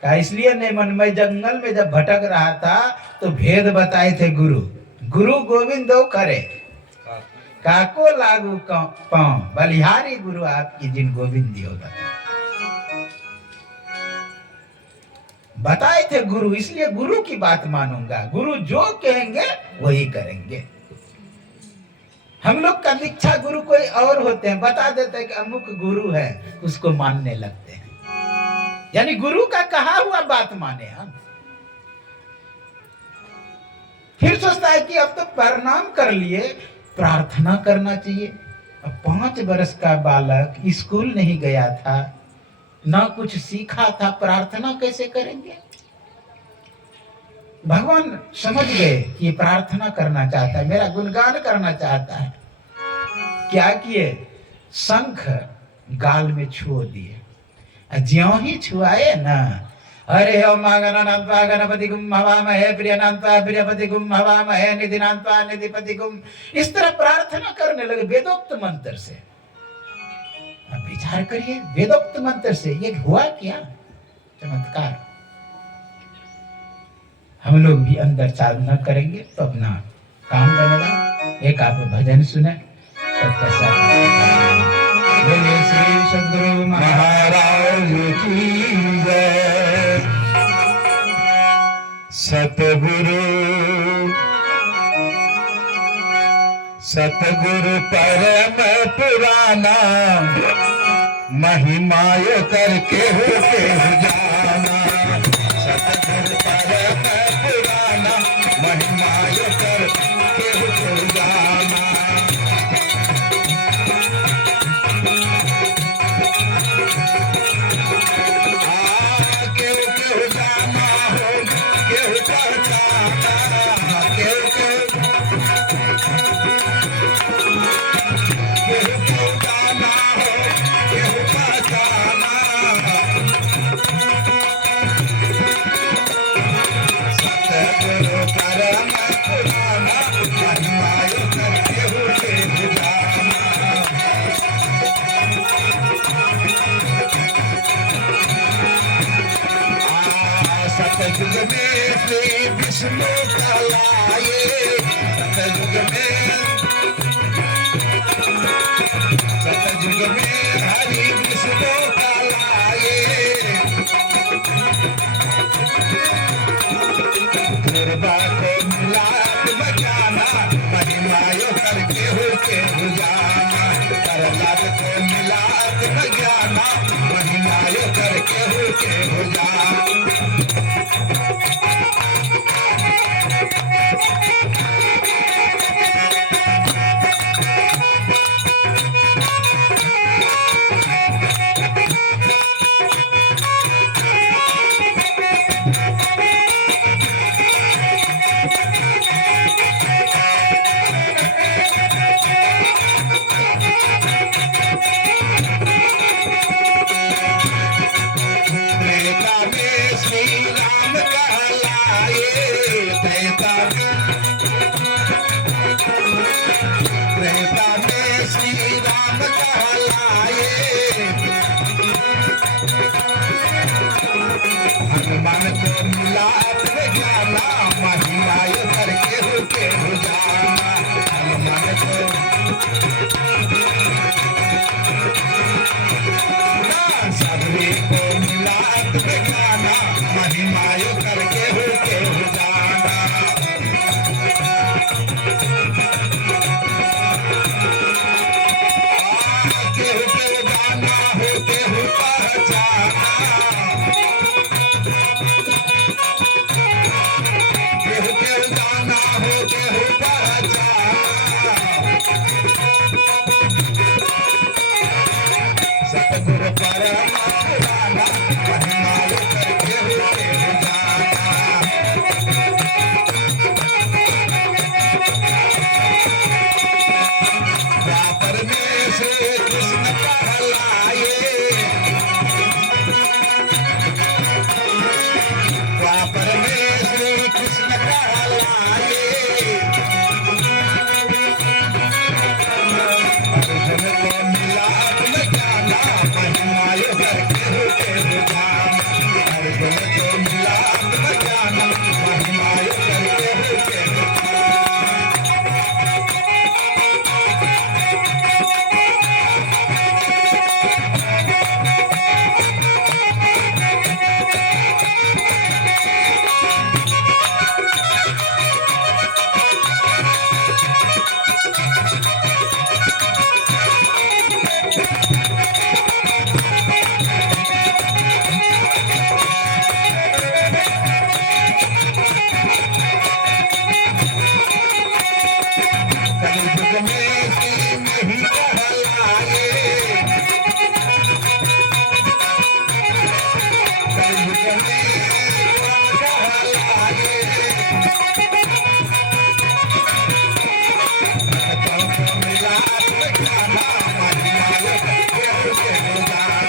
कहा इसलिए नहीं मन, मैं जंगल में जब भटक रहा था तो भेद बताए थे गुरु, गुरु गोविंद दो करे। काको लागू पांव बलिहारी गुरु आपकी जिन गोविंद होगा। बताए थे गुरु, इसलिए गुरु की बात मानूंगा, गुरु जो कहेंगे वही करेंगे। हम लोग का दीक्षा गुरु कोई और होते हैं, बता देते हैं कि अमुक गुरु है, उसको मानने लगते हैं, यानी गुरु का कहा हुआ बात माने हम। फिर सोचता है कि अब तो प्रणाम कर लिए, प्रार्थना करना चाहिए। अब 5 वर्ष का बालक स्कूल नहीं गया था, ना कुछ सीखा था, प्रार्थना कैसे करेंगे? भगवान समझ गए कि प्रार्थना करना चाहता है, मेरा गुणगान करना चाहता है। क्या किए? शंख गाल में छुओ दिए। ज्यों ही छुआए ना, अरे ओम गणनान्त्वा गणपति गुम हवामहे प्रियनान्त्वा प्रियपति गुम हवामहे निधिनान्त्वा निधिपति गुम। इस तरह प्रार्थना करने लगे वेदोक्त मंत्र से। अब विचार करिए, वेदोक्त मंत्र से ये हुआ क्या चमत्कार। हम लोग भी अंदर साधना करेंगे तो अपना काम बनेगा। एक आप भजन सुने, बोले श्री सद्गुरु महाराज की जय। सतगुरु सतगुरु परम पुराना, महिमाय करके होते जाना। सतगुरु परम पुराना, महिमाय करके होते जाना। सतयुग में श्री विष्णु का लाए, सतयुग में हरि विष्णु का लाए। दुर्गा को मिलाप बजाना, महिमायो करके होके जाना। प्रहलाद को मिलाप बजाना, महिमायो करके होके जाना। हनुमान को मिलाप जाना, महिमाय करके होके जाना। हनुमान को सभी को मिलाप जाना, महिमाय करके होके जाना। केहू के जाना हो, केहू पहचाना। सतगुरु परम पुराना, महिमाय करके होके जाना। द्वापर में श्री कृष्ण कहलाए, द्वापर में श्री कृष्ण कहलाए। अर्जुन को मिलाप में जाना, महिमाय कलयुग में तीन ही कहलाए, कलयुग में कहलाए। तो मिला खाना महिमा केहू केहू जाना।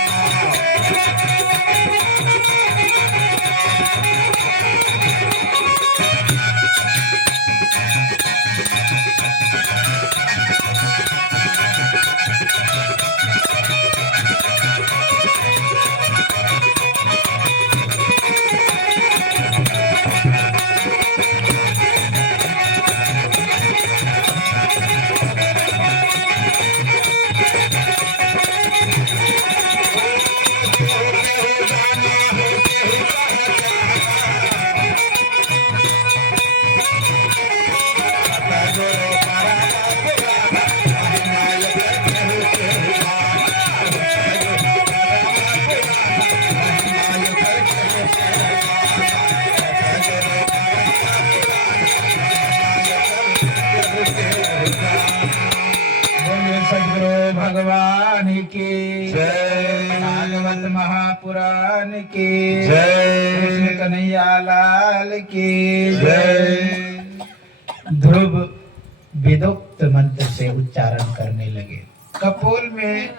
बोलिए सदगुरु भगवान की जय। भागवत महापुराण की जय। कृष्ण कन्हैया लाल की जय। ध्रुव विदुक्त मंत्र से उच्चारण करने लगे। कपोल में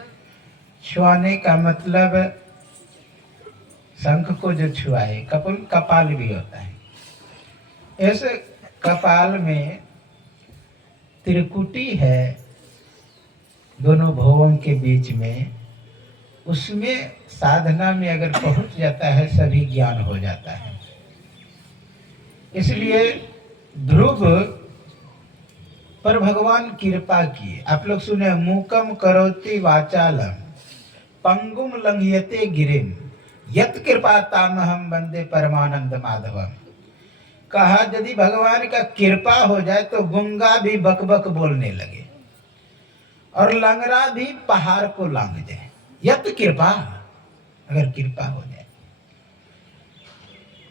छुआने का मतलब शंख को जो छुआए, कपोल कपाल भी होता है। इस कपाल में त्रिकुटी है, दोनों भुवों के बीच में, उसमें साधना में अगर पहुंच जाता है सभी ज्ञान हो जाता है। इसलिए ध्रुव पर भगवान कृपा किए। आप लोग सुने, मूकम करोति वाचालम पंगुम लंघयते गिरिम यत कृपा तामहम वंदे परमानंद माधवम। कहा यदि भगवान का कृपा हो जाए तो गूंगा भी बकबक बोलने लगे और लंगड़ा भी पहाड़ को लांग जाए। यत कृपा, अगर कृपा हो जाए।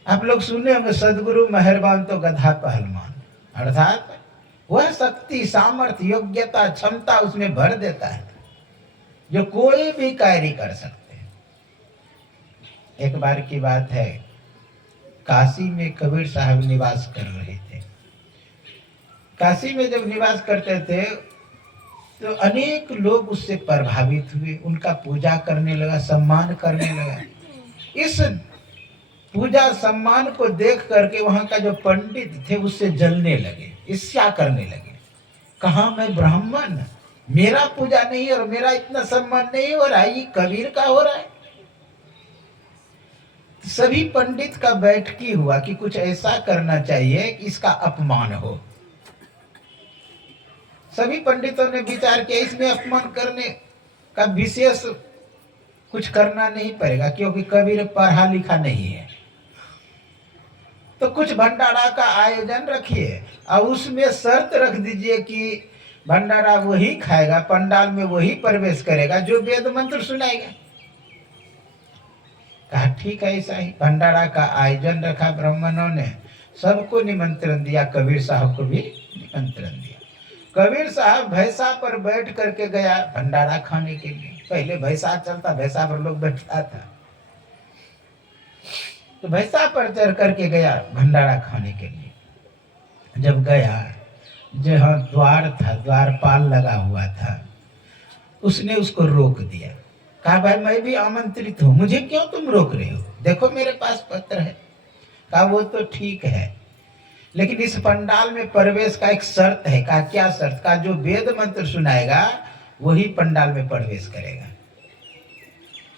आप लोग सुने होंगे, सदगुरु मेहरबान तो गधा पहलवान, अर्थात वह शक्ति, सामर्थ्य, योग्यता, क्षमता उसमें भर देता है जो कोई भी कार्य कर सकते हैं। एक बार की बात है, काशी में कबीर साहब निवास कर रहे थे। काशी में जब निवास करते थे तो अनेक लोग उससे प्रभावित हुए, उनका पूजा करने लगा, सम्मान करने लगा। इस पूजा सम्मान को देख करके वहां का जो पंडित थे उससे जलने लगे, ईर्ष्या करने लगे। कहा मैं ब्राह्मण, मेरा पूजा नहीं और मेरा इतना सम्मान नहीं हो रहा है, ये कबीर का हो रहा है। सभी पंडित का बैठकी हुआ कि कुछ ऐसा करना चाहिए कि इसका अपमान हो। सभी पंडितों ने विचार किया इसमें अपमान करने का विशेष कुछ करना नहीं पड़ेगा, क्योंकि कबीर पढ़ा लिखा नहीं है। तो कुछ भंडारा का आयोजन रखिए और उसमें शर्त रख दीजिए कि भंडारा वही खाएगा, पंडाल में वही प्रवेश करेगा जो वेद मंत्र सुनाएगा। कहा ठीक है, ऐसा ही भंडारा का आयोजन रखा। ब्राह्मणों ने सबको निमंत्रण दिया, कबीर साहब को भी निमंत्रण दिया। कबीर साहब भैंसा पर बैठ करके गया भंडारा खाने के लिए। पहले भैंसा चलता, भैंसा पर लोग बैठता था, तो भैंसा पर चढ़ करके गया भंडारा खाने के लिए। जब गया, जहाँ द्वार था, द्वारपाल लगा हुआ था, उसने उसको रोक दिया। कहा भाई मैं भी आमंत्रित हूँ, मुझे क्यों तुम रोक रहे हो? देखो मेरे पास पत्र है। कहा वो तो ठीक है, लेकिन इस पंडाल में प्रवेश का एक शर्त है। कहा क्या शर्त? का जो वेद मंत्र सुनाएगा वही पंडाल में प्रवेश करेगा।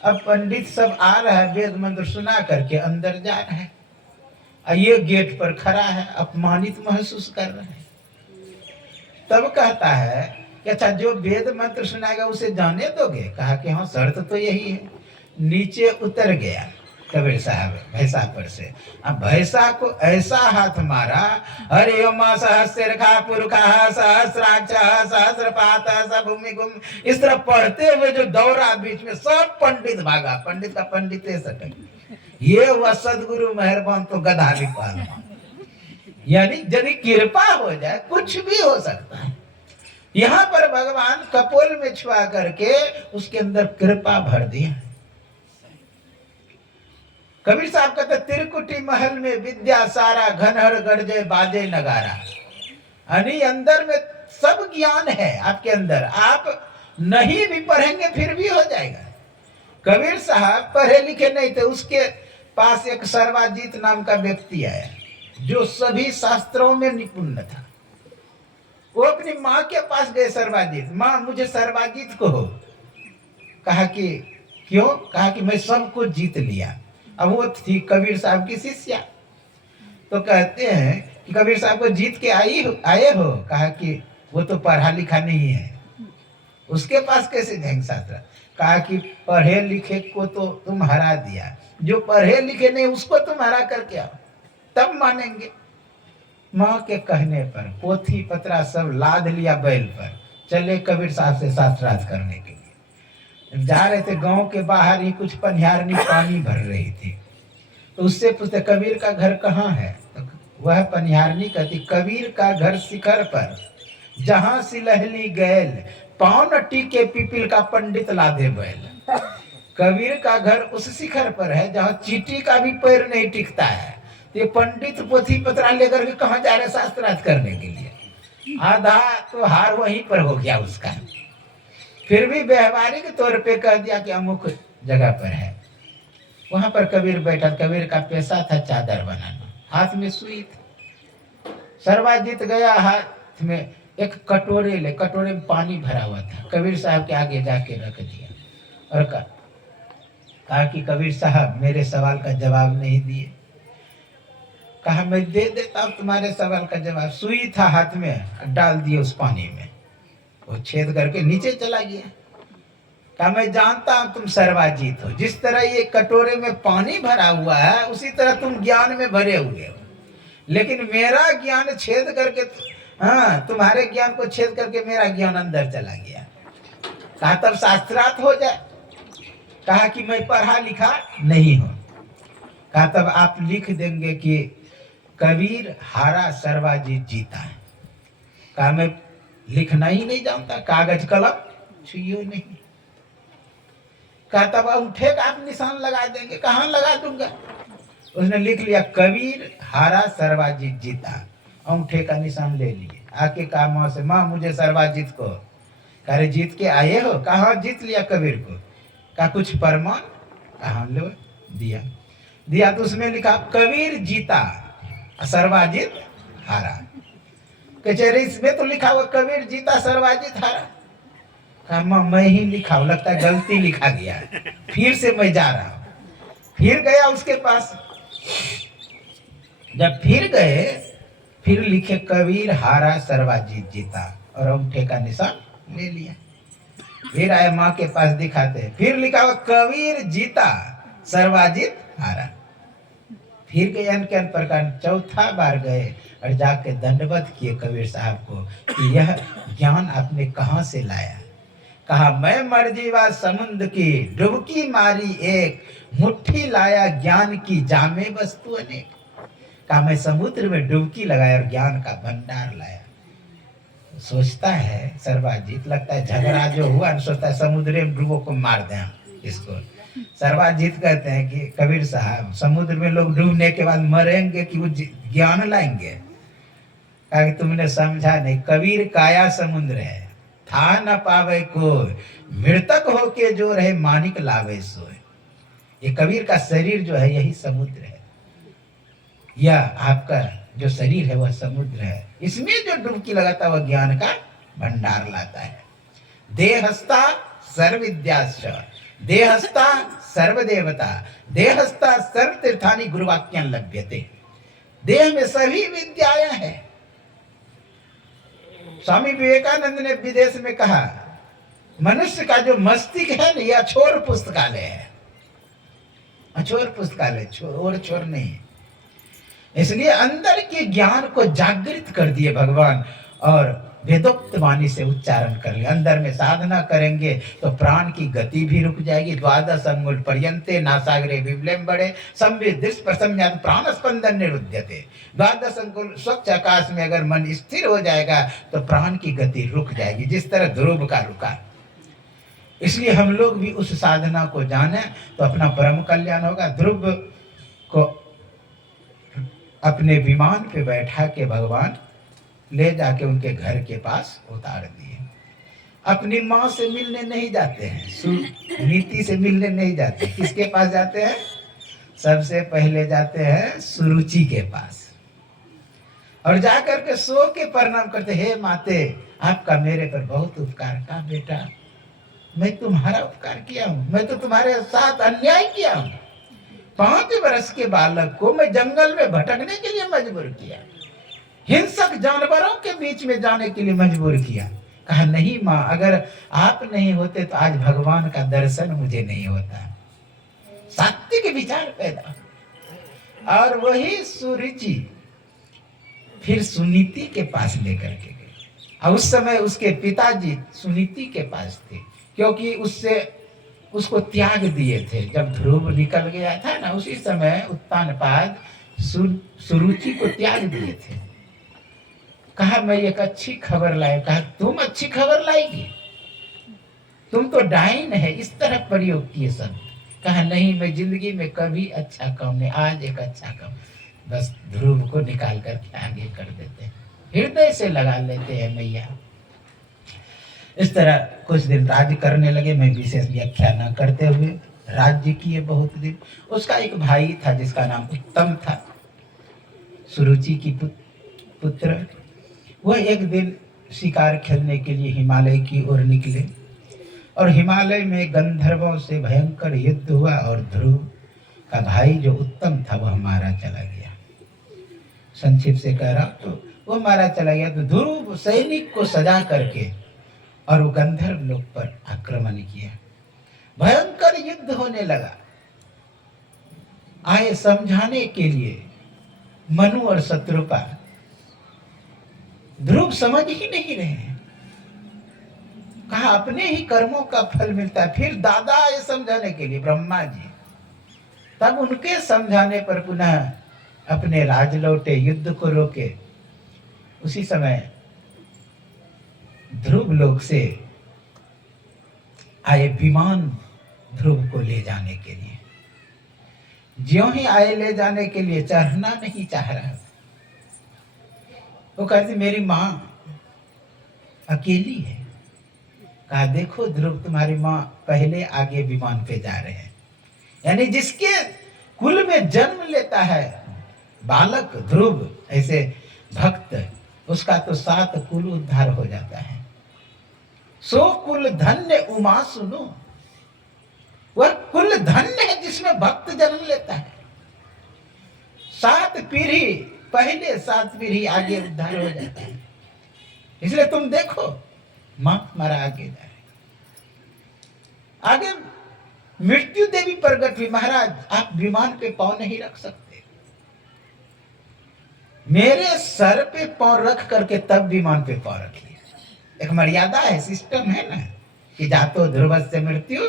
अब पंडित सब आ रहा है, वेद मंत्र सुना करके अंदर जा रहा है, ये गेट पर खड़ा है, अपमानित महसूस कर रहा है। तब कहता है कि अच्छा जो वेद मंत्र सुनाएगा उसे जाने दोगे? कहा कि हाँ शर्त तो यही है। नीचे उतर गया कबीर साहब भैंसा पर से। अब भैंसा को ऐसा हाथ मारा, हरि ओम सहस्रखा पुरुखा सहस्राक्ष सहस्रपात भूमि गुम, इस तरह पढ़ते हुए जो दौड़ा बीच में सब पंडित भागा। पंडित का पंडित सटक, ये हुआ सदगुरु मेहरबान तो गधा भी पालना। यानी यदि कृपा हो जाए कुछ भी हो सकता है। यहाँ पर भगवान कपोल में छुआ करके उसके अंदर कृपा भर दिया। कबीर साहब कहते त्रिकुटी महल में विद्या सारा, घनहर गरजे बाजे नगारा। यानी अंदर में सब ज्ञान है आपके अंदर, आप नहीं भी पढ़ेंगे फिर भी हो जाएगा। कबीर साहब पढ़े लिखे नहीं थे, उसके पास एक सर्वाजीत नाम का व्यक्ति आया जो सभी शास्त्रों में निपुण था। वो अपनी माँ के पास गए, सर्वाजीत, माँ मुझे सर्वाजीत को हो। कहा कि क्यों? कहा कि मैं सबको जीत लिया। अब वो थी कबीर साहब की शिष्या, तो कहते हैं कि कबीर साहब को जीत के आए हो? कहा कि वो तो पढ़ा लिखा नहीं है, उसके पास कैसे जाएंगे शास्त्र? कहा कि पढ़े लिखे को तो तुम हरा दिया, जो पढ़े लिखे नहीं उसको तुम हरा करके आओ, तब मानेंगे। माँ के कहने पर पोथी पत्रा सब लाद लिया बैल पर, चले कबीर साहब से शास्त्रार्थ करने के लिए। जा रहे थे, गांव के बाहर ही कुछ पनिहारनी पानी भर रही थी, तो उससे पूछते कबीर का घर कहाँ है? तो वह पनिहारनी कहती कबीर का घर शिखर पर, जहां सिलहली गैल, पाँव न टीके पिपिल का पंडित लादे बैल। कबीर का घर उस शिखर पर है जहां चींटी का भी पैर नहीं टिकता है। ये पंडित पोथी पत्रा लेकर के कहाँ जा रहे शास्त्रार्थ करने के लिए? आधा तो हार वहीं पर हो गया उसका। फिर भी व्यवहारिक तौर पे कह दिया कि अमुक जगह पर है। वहां पर कबीर बैठा, कबीर का पेशा था चादर बनाना, हाथ में सुई थी। सर्वाजीत गया, हाथ में एक कटोरे में पानी भरा हुआ था, कबीर साहब के आगे जाके रख दिया और कहा कि कबीर साहब मेरे सवाल का जवाब नहीं दिए। कहा मैं दे देता हूं तुम्हारे सवाल का जवाब। सुई था हाथ में, डाल दिए उस पानी में, वो छेद करके नीचे चला गया। कहा मैं जानता हूं तुम सर्वाजीत हो, जिस तरह ये कटोरे में पानी भरा हुआ है उसी तरह तुम ज्ञान में भरे हुए हो, लेकिन मेरा ज्ञान छेद करके तुम्हारे ज्ञान को छेद करके मेरा ज्ञान अंदर चला गया। कहा तब शास्त्रार्थ हो जाए। कहा कि मैं पढ़ा लिखा नहीं हूं। कहा तब आप लिख देंगे कि कबीर हारा सर्वाजीत जीता है। कहा मैं लिखना ही नहीं जानता, कागज कलम छुइयो नहीं। कहा तब अंगूठे का आप निशान लगा देंगे। कहाँ लगा दूंगा? उसने लिख लिया कबीर हारा सर्वाजीत जीता, अंगूठे का निशान ले लिए। आके कहा माँ से, माँ मुझे सर्वाजीत को। कह जीत के आए हो? कहा जीत लिया कबीर को। कहा कुछ प्रमाण? कहा लो, दिया तो उसमें लिखा कबीर जीता सर्वाजीत हारा। कचहरी इसमें तो लिखा हुआ कबीर जीता सर्वाजीत हारा। कहा माँ मैं ही लिखा हूं, लगता है गलती लिखा गया, फिर से मैं जा रहा हूं। फिर गया उसके पास, जब फिर गए फिर लिखे कबीर हारा सर्वाजीत जीता और अंगूठे का निशान ले लिया। फिर आए माँ के पास दिखाते, फिर लिखा हुआ कबीर जीता सर्वाजीत हारा। फिर गए अन प्रकार, चौथा बार गए और जाके दंडवत किए कबीर साहब को कि यह ज्ञान आपने कहाँ से लाया? कहा मैं मर्जीवा समुद्र की डुबकी मारी एक, मुट्ठी लाया ज्ञान की जामे वस्तु अनेक। कहा मैं समुद्र में डुबकी लगाया और ज्ञान का भंडार लाया। सोचता है सर्वाजीत, लगता है झगड़ा जो हुआ, सोचता है समुद्र में डुबो को मार दें हम इसको। सर्वाजीत कहते हैं कि कबीर साहब समुद्र में लोग डूबने के बाद मरेंगे कि वो ज्ञान लाएंगे? कहा कि तुमने समझा नहीं, कबीर काया समुद्र है, था न पावे कोई, मृतक होके जो रहे मानिक लावे सोए। ये कबीर का शरीर जो है यही समुद्र है, या आपका जो शरीर है वह समुद्र है, इसमें जो डुबकी लगाता है वह ज्ञान का भंडार लाता है। देहस्था सर्वविद्याश्च, देहस्था सर्वदेवता, देहस्था सर्व तीर्थानि गुरुवाक्यं लभ्यते। देह में सभी विद्याएं हैं। स्वामी विवेकानंद ने विदेश में कहा मनुष्य का जो मस्तिष्क है ना, यह अछोर पुस्तकालय है। अछोर पुस्तकालय, छोर नहीं। इसलिए अंदर के ज्ञान को जागृत कर दिए भगवान और वेदोक्त वाणी से उच्चारण कर ले। अंदर में साधना करेंगे तो प्राण की गति भी रुक जाएगी। द्वादश अंगुल पर्यंते नासाग्रे विवलम बड़े संविद प्रसम्यात प्राण स्पंदन निरुध्यते। द्वादश अंगुल स्वच्छ आकाश में अगर मन स्थिर हो जाएगा तो प्राण की गति रुक जाएगी, जिस तरह ध्रुव का रुका। इसलिए हम लोग भी उस साधना को जाने तो अपना परम कल्याण होगा। ध्रुव को अपने विमान पे बैठा के भगवान ले जाके उनके घर के पास उतार दिए। अपनी माँ से मिलने नहीं जाते हैं, सुनीति से मिलने नहीं जाते। किसके पास जाते हैं? सबसे पहले जाते हैं सुरुचि के पास और जाकर के सो के प्रणाम करते, हे माते आपका मेरे पर बहुत उपकार। का बेटा मैं तुम्हारा उपकार किया हूँ? मैं तो तुम्हारे साथ अन्याय किया हूँ। 5 वर्ष के बालक को मैं जंगल में भटकने के लिए मजबूर किया, हिंसक जानवरों के बीच में जाने के लिए मजबूर किया। कहा नहीं माँ, अगर आप नहीं होते तो आज भगवान का दर्शन मुझे नहीं होता। सात्विक विचार पैदा। और वही सुरुचि फिर सुनीति के पास लेकर के गए। और उस समय उसके पिताजी सुनीति के पास थे, क्योंकि उसको त्याग दिए थे। जब ध्रुव निकल गया था ना, उसी समय उत्तानपाद सुरुचि को त्याग दिए थे। कहा मैं एक अच्छी खबर लाई। कहा तुम अच्छी खबर लाएगी? तुम तो डाइन है। इस तरह प्रयोग किए सब। कहा नहीं, मैं जिंदगी में कभी अच्छा काम नहीं, आज एक अच्छा काम। बस ध्रुव को निकाल करके आगे कर देते हैं, हृदय से लगा लेते हैं मैया। इस तरह कुछ दिन राज्य करने लगे। मैं विशेष व्याख्या न करते हुए राज्य किए बहुत दिन। उसका एक भाई था जिसका नाम उत्तम था, सुरुचि की पुत्र। वह एक दिन शिकार खेलने के लिए हिमालय की ओर निकले और हिमालय में गंधर्वों से भयंकर युद्ध हुआ और ध्रुव का भाई जो उत्तम था वह मारा चला गया। संक्षिप्त से कह रहा तो वो मारा चला गया। तो ध्रुव सैनिक को सजा करके और वो गंधर्व लोग पर आक्रमण किया। भयंकर युद्ध होने लगा। आए समझाने के लिए मनु और शत्रुपा। ध्रुव समझ ही नहीं रहे हैं। कहा अपने ही कर्मों का फल मिलता है। फिर दादा आए समझाने के लिए, ब्रह्मा जी। तब उनके समझाने पर पुनः अपने राज लौटे, युद्ध को रोके। उसी समय ध्रुव लोक से आए विमान ध्रुव को ले जाने के लिए। ज्यों ही आए ले जाने के लिए, चढ़ना नहीं चाह रहा। वो कहती मेरी माँ अकेली है। कहा देखो ध्रुव, तुम्हारी माँ पहले आगे विमान पे जा रहे हैं। यानी जिसके कुल में जन्म लेता है बालक ध्रुव, ऐसे भक्त, उसका तो 7 कुल उद्धार हो जाता है। सो कुल धन्य उमा सुनो। वह कुल धन्य है जिसमें भक्त जन्म लेता है। 7 पीढ़ी पहले, 7 पीढ़ी आगे उद्धार हो जाता है। इसलिए तुम देखो मां हमारा आगे जा रहे। आगे मृत्यु देवी प्रकट हुई। महाराज आप विमान पे पांव नहीं रख सकते, मेरे सर पे पांव रख करके तब विमान पे पांव रखिए। एक मर्यादा है, सिस्टम है ना, कि जातो ध्रुव से मृत्यु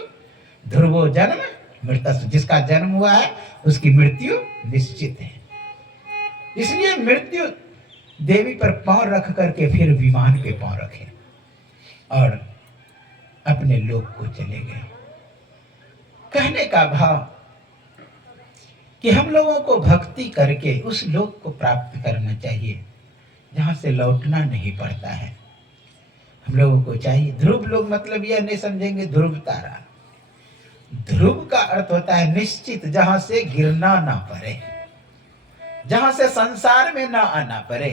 ध्रुवो जन्म मृतस्व। जिसका जन्म हुआ है उसकी मृत्यु निश्चित है। इसलिए मृत्यु देवी पर पांव रख करके फिर विमान पे पांव रखे और अपने लोक को चले गए। कहने का भाव कि हम लोगों को भक्ति करके उस लोक को प्राप्त करना चाहिए जहां से लौटना नहीं पड़ता है। हम लोगों को चाहिए ध्रुव लोग, मतलब यह नहीं समझेंगे ध्रुव तारा। ध्रुव का अर्थ होता है निश्चित, जहां से गिरना ना पड़े, जहां से संसार में ना आना पड़े,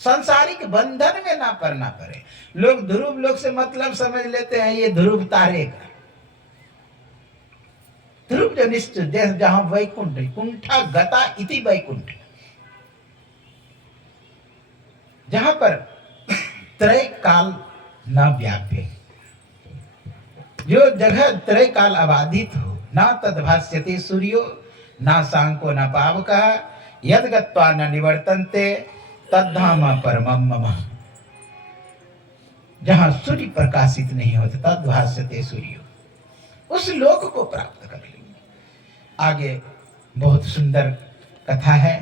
सांसारिक बंधन में ना पड़ना पड़े। लोग ध्रुव लोग से मतलब समझ लेते हैं ये ध्रुव तारे का। ध्रुव जो निश्चित, जहां वैकुंठ, कुंठा गता इति वैकुंठ, जहां पर त्रय काल न व्याप्य, जो जगह त्रय काल अबाधित हो। ना तद्भास्यते सूर्यो ना सांको न पावकः यद गत्वा न निवर्तन्ते तद्धाम परमं मम। जहां सूर्य प्रकाशित नहीं होता था, ध्वासते सूर्य, उस लोक को प्राप्त कर लेंगे। आगे बहुत सुंदर कथा है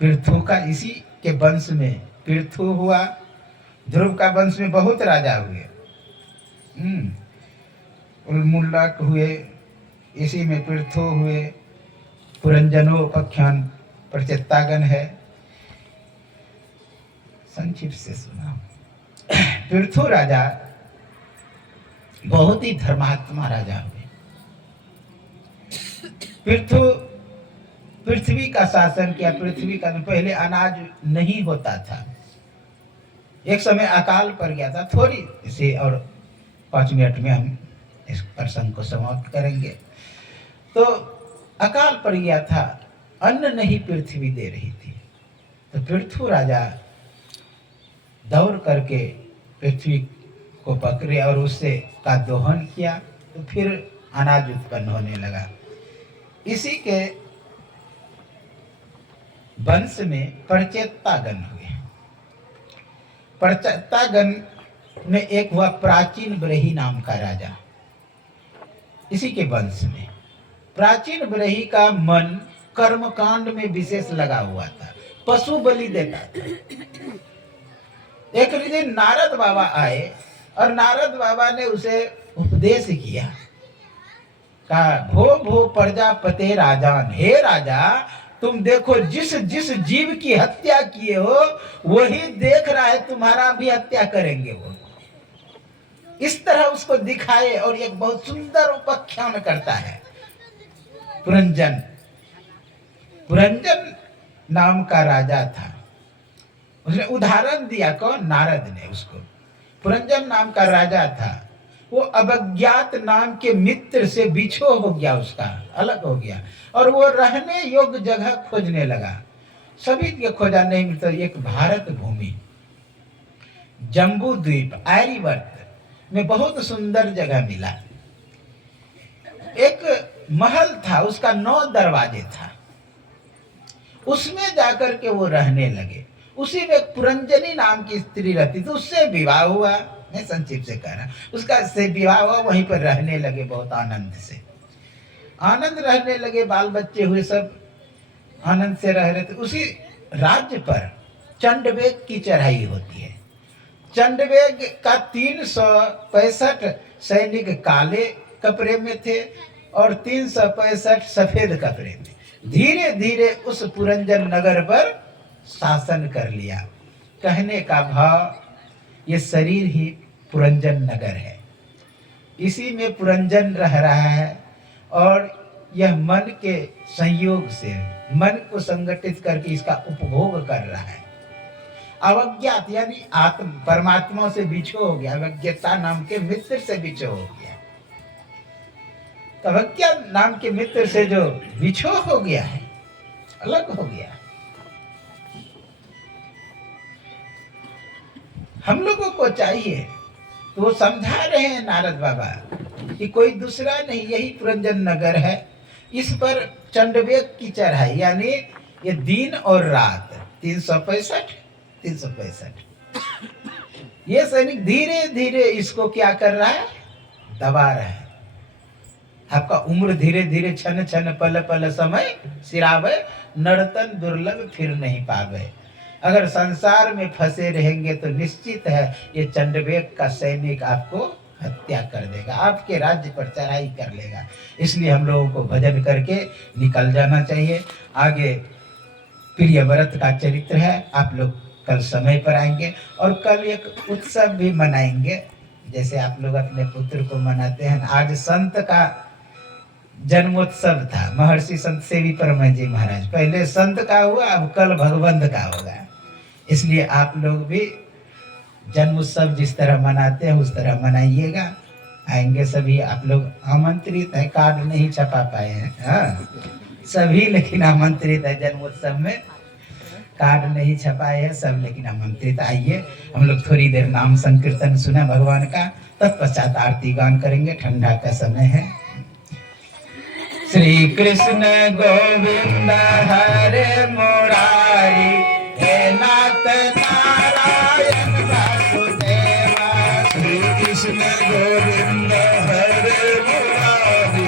पृथु का। इसी के वंश में पृथु हुआ, ध्रुव का वंश में बहुत राजा हुए, उन्मूलक हुए, इसी में पृथु हुए, पुरंजनोपाख्यान प्रचेतागण है। संक्षिप्त से सुना। पृथु राजा बहुत ही धर्मात्मा राजा हुए। पृथ्वी का शासन किया। पृथ्वी का पहले अनाज नहीं होता था, एक समय अकाल पड़ गया था। थोड़ी इसे और 5 मिनट में हम इस प्रसंग को समाप्त करेंगे। तो अकाल पड़ गया था, अन्न नहीं पृथ्वी दे रही थी। तो पृथु राजा दौड़ करके पृथ्वी को पकड़े और उससे का दोहन किया, तो फिर अनाज उत्पन्न होने लगा। इसी के वंश में परचेतागण हुए। परचेतागण में एक हुआ प्राचीन ब्रही नाम का राजा। इसी के वंश में प्राचीन ब्रही का मन कर्मकांड में विशेष लगा हुआ था, पशु बलि देता था। एक दिन नारद बाबा आए और नारद बाबा ने उसे उपदेश किया, कहा भो भो प्रजापते राजान, हे राजा तुम देखो जिस जिस जीव की हत्या किए हो वही देख रहा है तुम्हारा भी हत्या करेंगे वो। इस तरह उसको दिखाए और एक बहुत सुंदर उपाख्यान करता है। पुरंजन नाम का राजा था, उसने उदाहरण दिया, कौन? नारद ने उसको। पुरंजन नाम का राजा था, वो अवज्ञात नाम के मित्र से बिछो हो गया, उसका अलग हो गया और वो रहने योग्य जगह खोजने लगा। सभी के खोजा नहीं मिलता। एक भारत भूमि जम्बू द्वीप आर्यवर्त में बहुत सुंदर जगह मिला। एक महल था, उसका 9 दरवाजे था, उसमें जाकर के वो रहने लगे। उसी में एक पुरंजनी नाम की स्त्री रहती थी, उससे विवाह हुआ। मैं संक्षिप्त से कह रहा, उसका से विवाह हुआ, वहीं पर रहने लगे बहुत आनंद से। आनंद रहने लगे, बाल बच्चे हुए, सब आनंद से रह रहे थे। उसी राज्य पर चंडवेग की चढ़ाई होती है। चंडवेग का 365 सैनिक काले कपड़े में थे और 365 सफेद कपड़े में। धीरे धीरे उस पुरंजन नगर पर शासन कर लिया। कहने का भाव, ये शरीर ही पुरंजन नगर है, इसी में पुरंजन रह रहा है और यह मन के संयोग से मन को संगठित करके इसका उपभोग कर रहा है। अवज्ञात यानी आत्म परमात्मा से बिछो हो गया, अवज्ञता नाम के मित्र से बिछो हो गया। तो अवज्ञा नाम के मित्र से जो बिछो हो गया है, अलग हो गया। हम लोगों को चाहिए, तो वो समझा रहे हैं नारद बाबा कि कोई दूसरा नहीं, यही पुरंजन नगर है। इस पर चंडवेग की चढ़ाई यानी ये दिन और रात 365 ये सैनिक धीरे धीरे इसको क्या कर रहा है? दबा रहा है। आपका उम्र धीरे धीरे छन छन पल पल समय सिरावे, नर्तन दुर्लभ फिर नहीं पावे। अगर संसार में फंसे रहेंगे तो निश्चित है ये चंडवेग का सैनिक आपको हत्या कर देगा, आपके राज्य पर चढ़ाई कर लेगा। इसलिए हम लोगों को भजन करके निकल जाना चाहिए। आगे प्रियव्रत का चरित्र है, आप लोग कल समय पर आएंगे और कल एक उत्सव भी मनाएंगे, जैसे आप लोग अपने पुत्र को मनाते हैं। आज संत का जन्मोत्सव था, महर्षि संत सेवी परम जी महाराज। पहले संत का हुआ, अब कल भगवंत का होगा। इसलिए आप लोग भी जन्मोत्सव जिस तरह मनाते हैं उस तरह मनाइएगा। आएंगे सभी आप लोग, आमंत्रित है। कार्ड नहीं छपा पाए हैं, हाँ सभी लेकिन आमंत्रित है। जन्मोत्सव में कार्ड नहीं छपाए हैं सब, लेकिन आमंत्रित। आइए हम लोग थोड़ी देर नाम संकीर्तन सुना भगवान का, तत्पश्चात आरती गान करेंगे। ठंडा का समय है। श्री कृष्ण गोविंद हरे मुरारी, हे नाथ नारायण वासुदेवा। कृष्ण गोविंद हरे मुरारी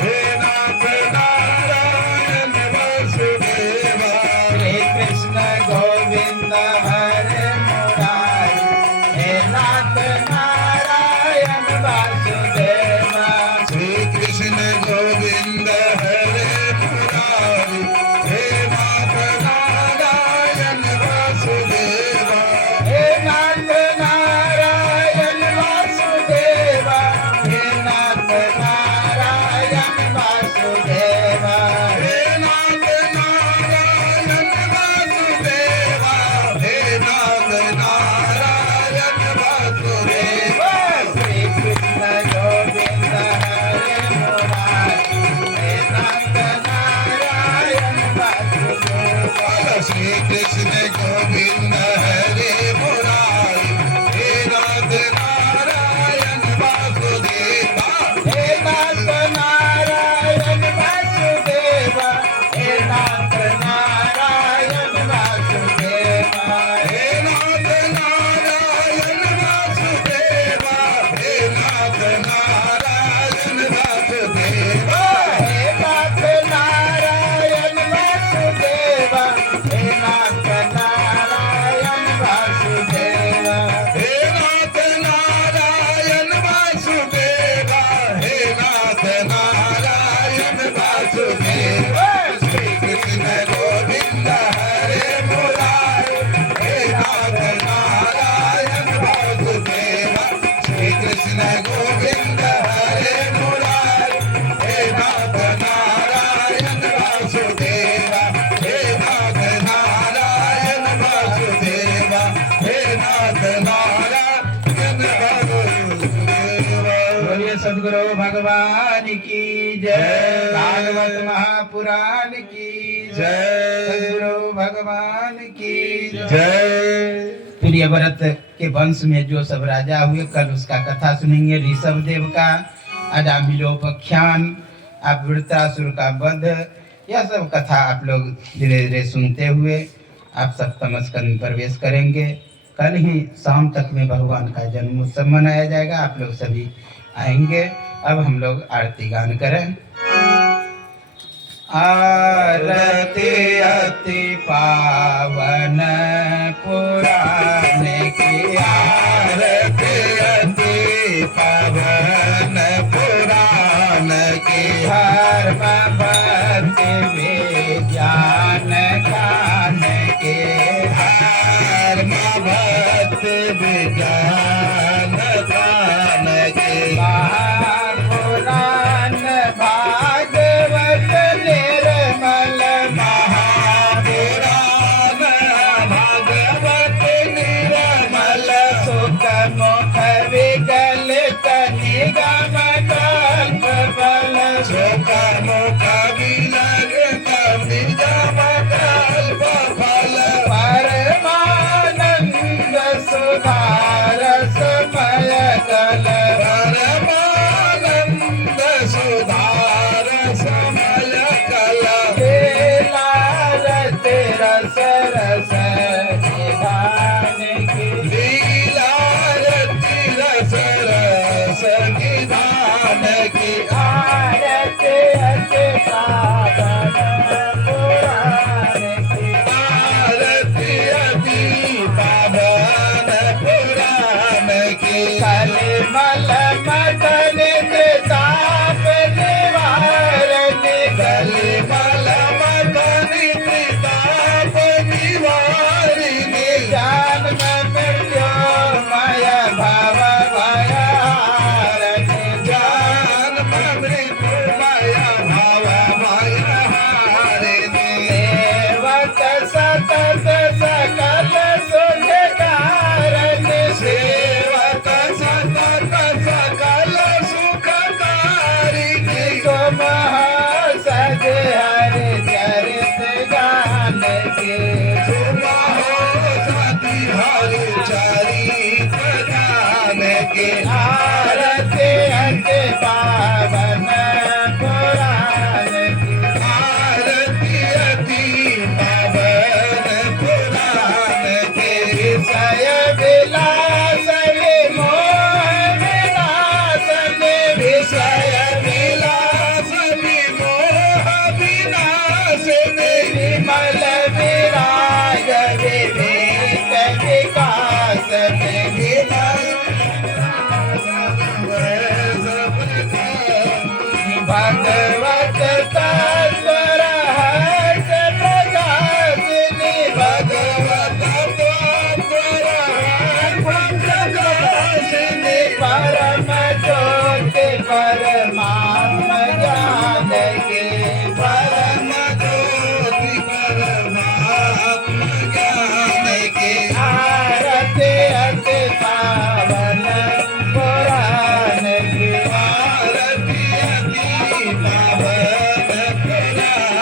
हे नाथ नारायण वासुदेवा श्री कृष्ण गोविंद हरे मुरारी हे नाथ नारायण वासुदेवा श्री कृष्ण गोविंद हरे मुरारी हे नाथ नारायण वासुदेवा हे नाथ नारायण वासुदेवा हे नाथ नारायण वासुदेवा हे नाथ नारायण वासुदेवा हे नाथ नारायण वासुदेवा श्री कृष्ण गोविंद हरे मुरारी हे नाथ नारायण वासुदेवा श्री कृष्ण गोविंद हरे मुरारी हे नाथ नारायण वासुदेवा हे नाथ नारायण वासुदेवा हे नाथ नारायण वासुदेवा हे नाथ नारायण वासुदेवा हे नाथ नारायण वासुदेवा हे नाथ नारायण वासुदेवा हे नाथ नारायण वासुदेवा हे नाथ नारायण वासुदेवा हे नाथ नारायण वासुदेवा श्री कृष्ण गोविंद हरे मुरारी हे नाथ नारायण वासुदेवा श्री कृष्ण गोविंद हरे मुरारी हे नाथ नारायण वासुदेवा हे नाथ नारायण वासुदेवा हे नाथ नारायण वासुदेवा बोलिए सदगुरु भगवान की जय भागवत महापुराण की जय। सदगुरु भगवान की जय प्रियव्रत के वंश में जो सब राजा हुए कल उसका कथा सुनेंगे। ऋषभ देव का अजामिलोपाख्यान, आप वृत्रासुर का वध, यह सब कथा आप लोग धीरे धीरे सुनते हुए आप सप्तम स्कंद में प्रवेश करेंगे। कल ही शाम तक में भगवान का जन्म उत्सव मनाया जाएगा। आप लोग सभी आएंगे। अब हम लोग आरती गान करें। आरती अति पावन पुराण की आरती अति पावन पुराण की धर्म भक्ति विज्ञान ज्ञान के धर्म भक्ति विज्ञान ज्ञान की महापुराण भागवत निर्मल महापुराण भागवत निर्मल सुख भगवत तत्व रहस प्रकाशिनी भगवत प्रकाशिनी परम ज्योति परमात्म ज्ञान के परम ज्योति परमात्म ज्ञान के आरती अति पावन पुराण की आरती अति पावन पुराण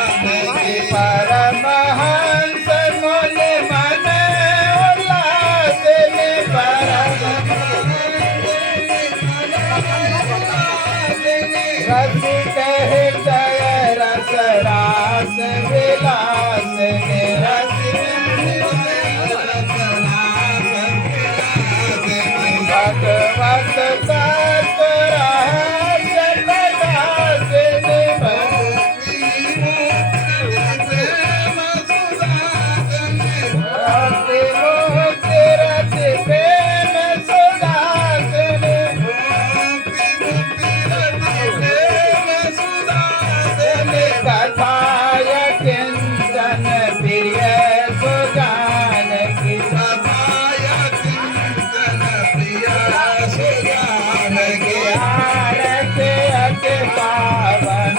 की परमहंस मुनि मन उल्लास में रसिक हृदय रस रास विलास में भगवत तत्व रहस प्रकाशिनी भक्ति मुक्ति रति प्रेम सुदासिनी कथाय चिंतन प्रिय सुजान की आरती अति पावन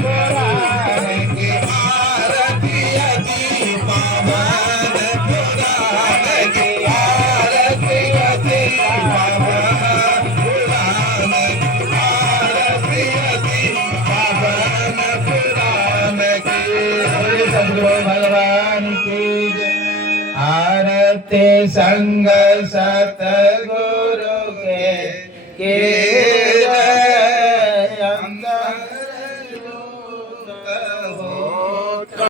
पुराण की आरती अति पावन पुराण की आरती अति पावन पुराण आरती अति पावन पुराण की सद्गुरु भगवान की जय। आरती संग सतगुरु के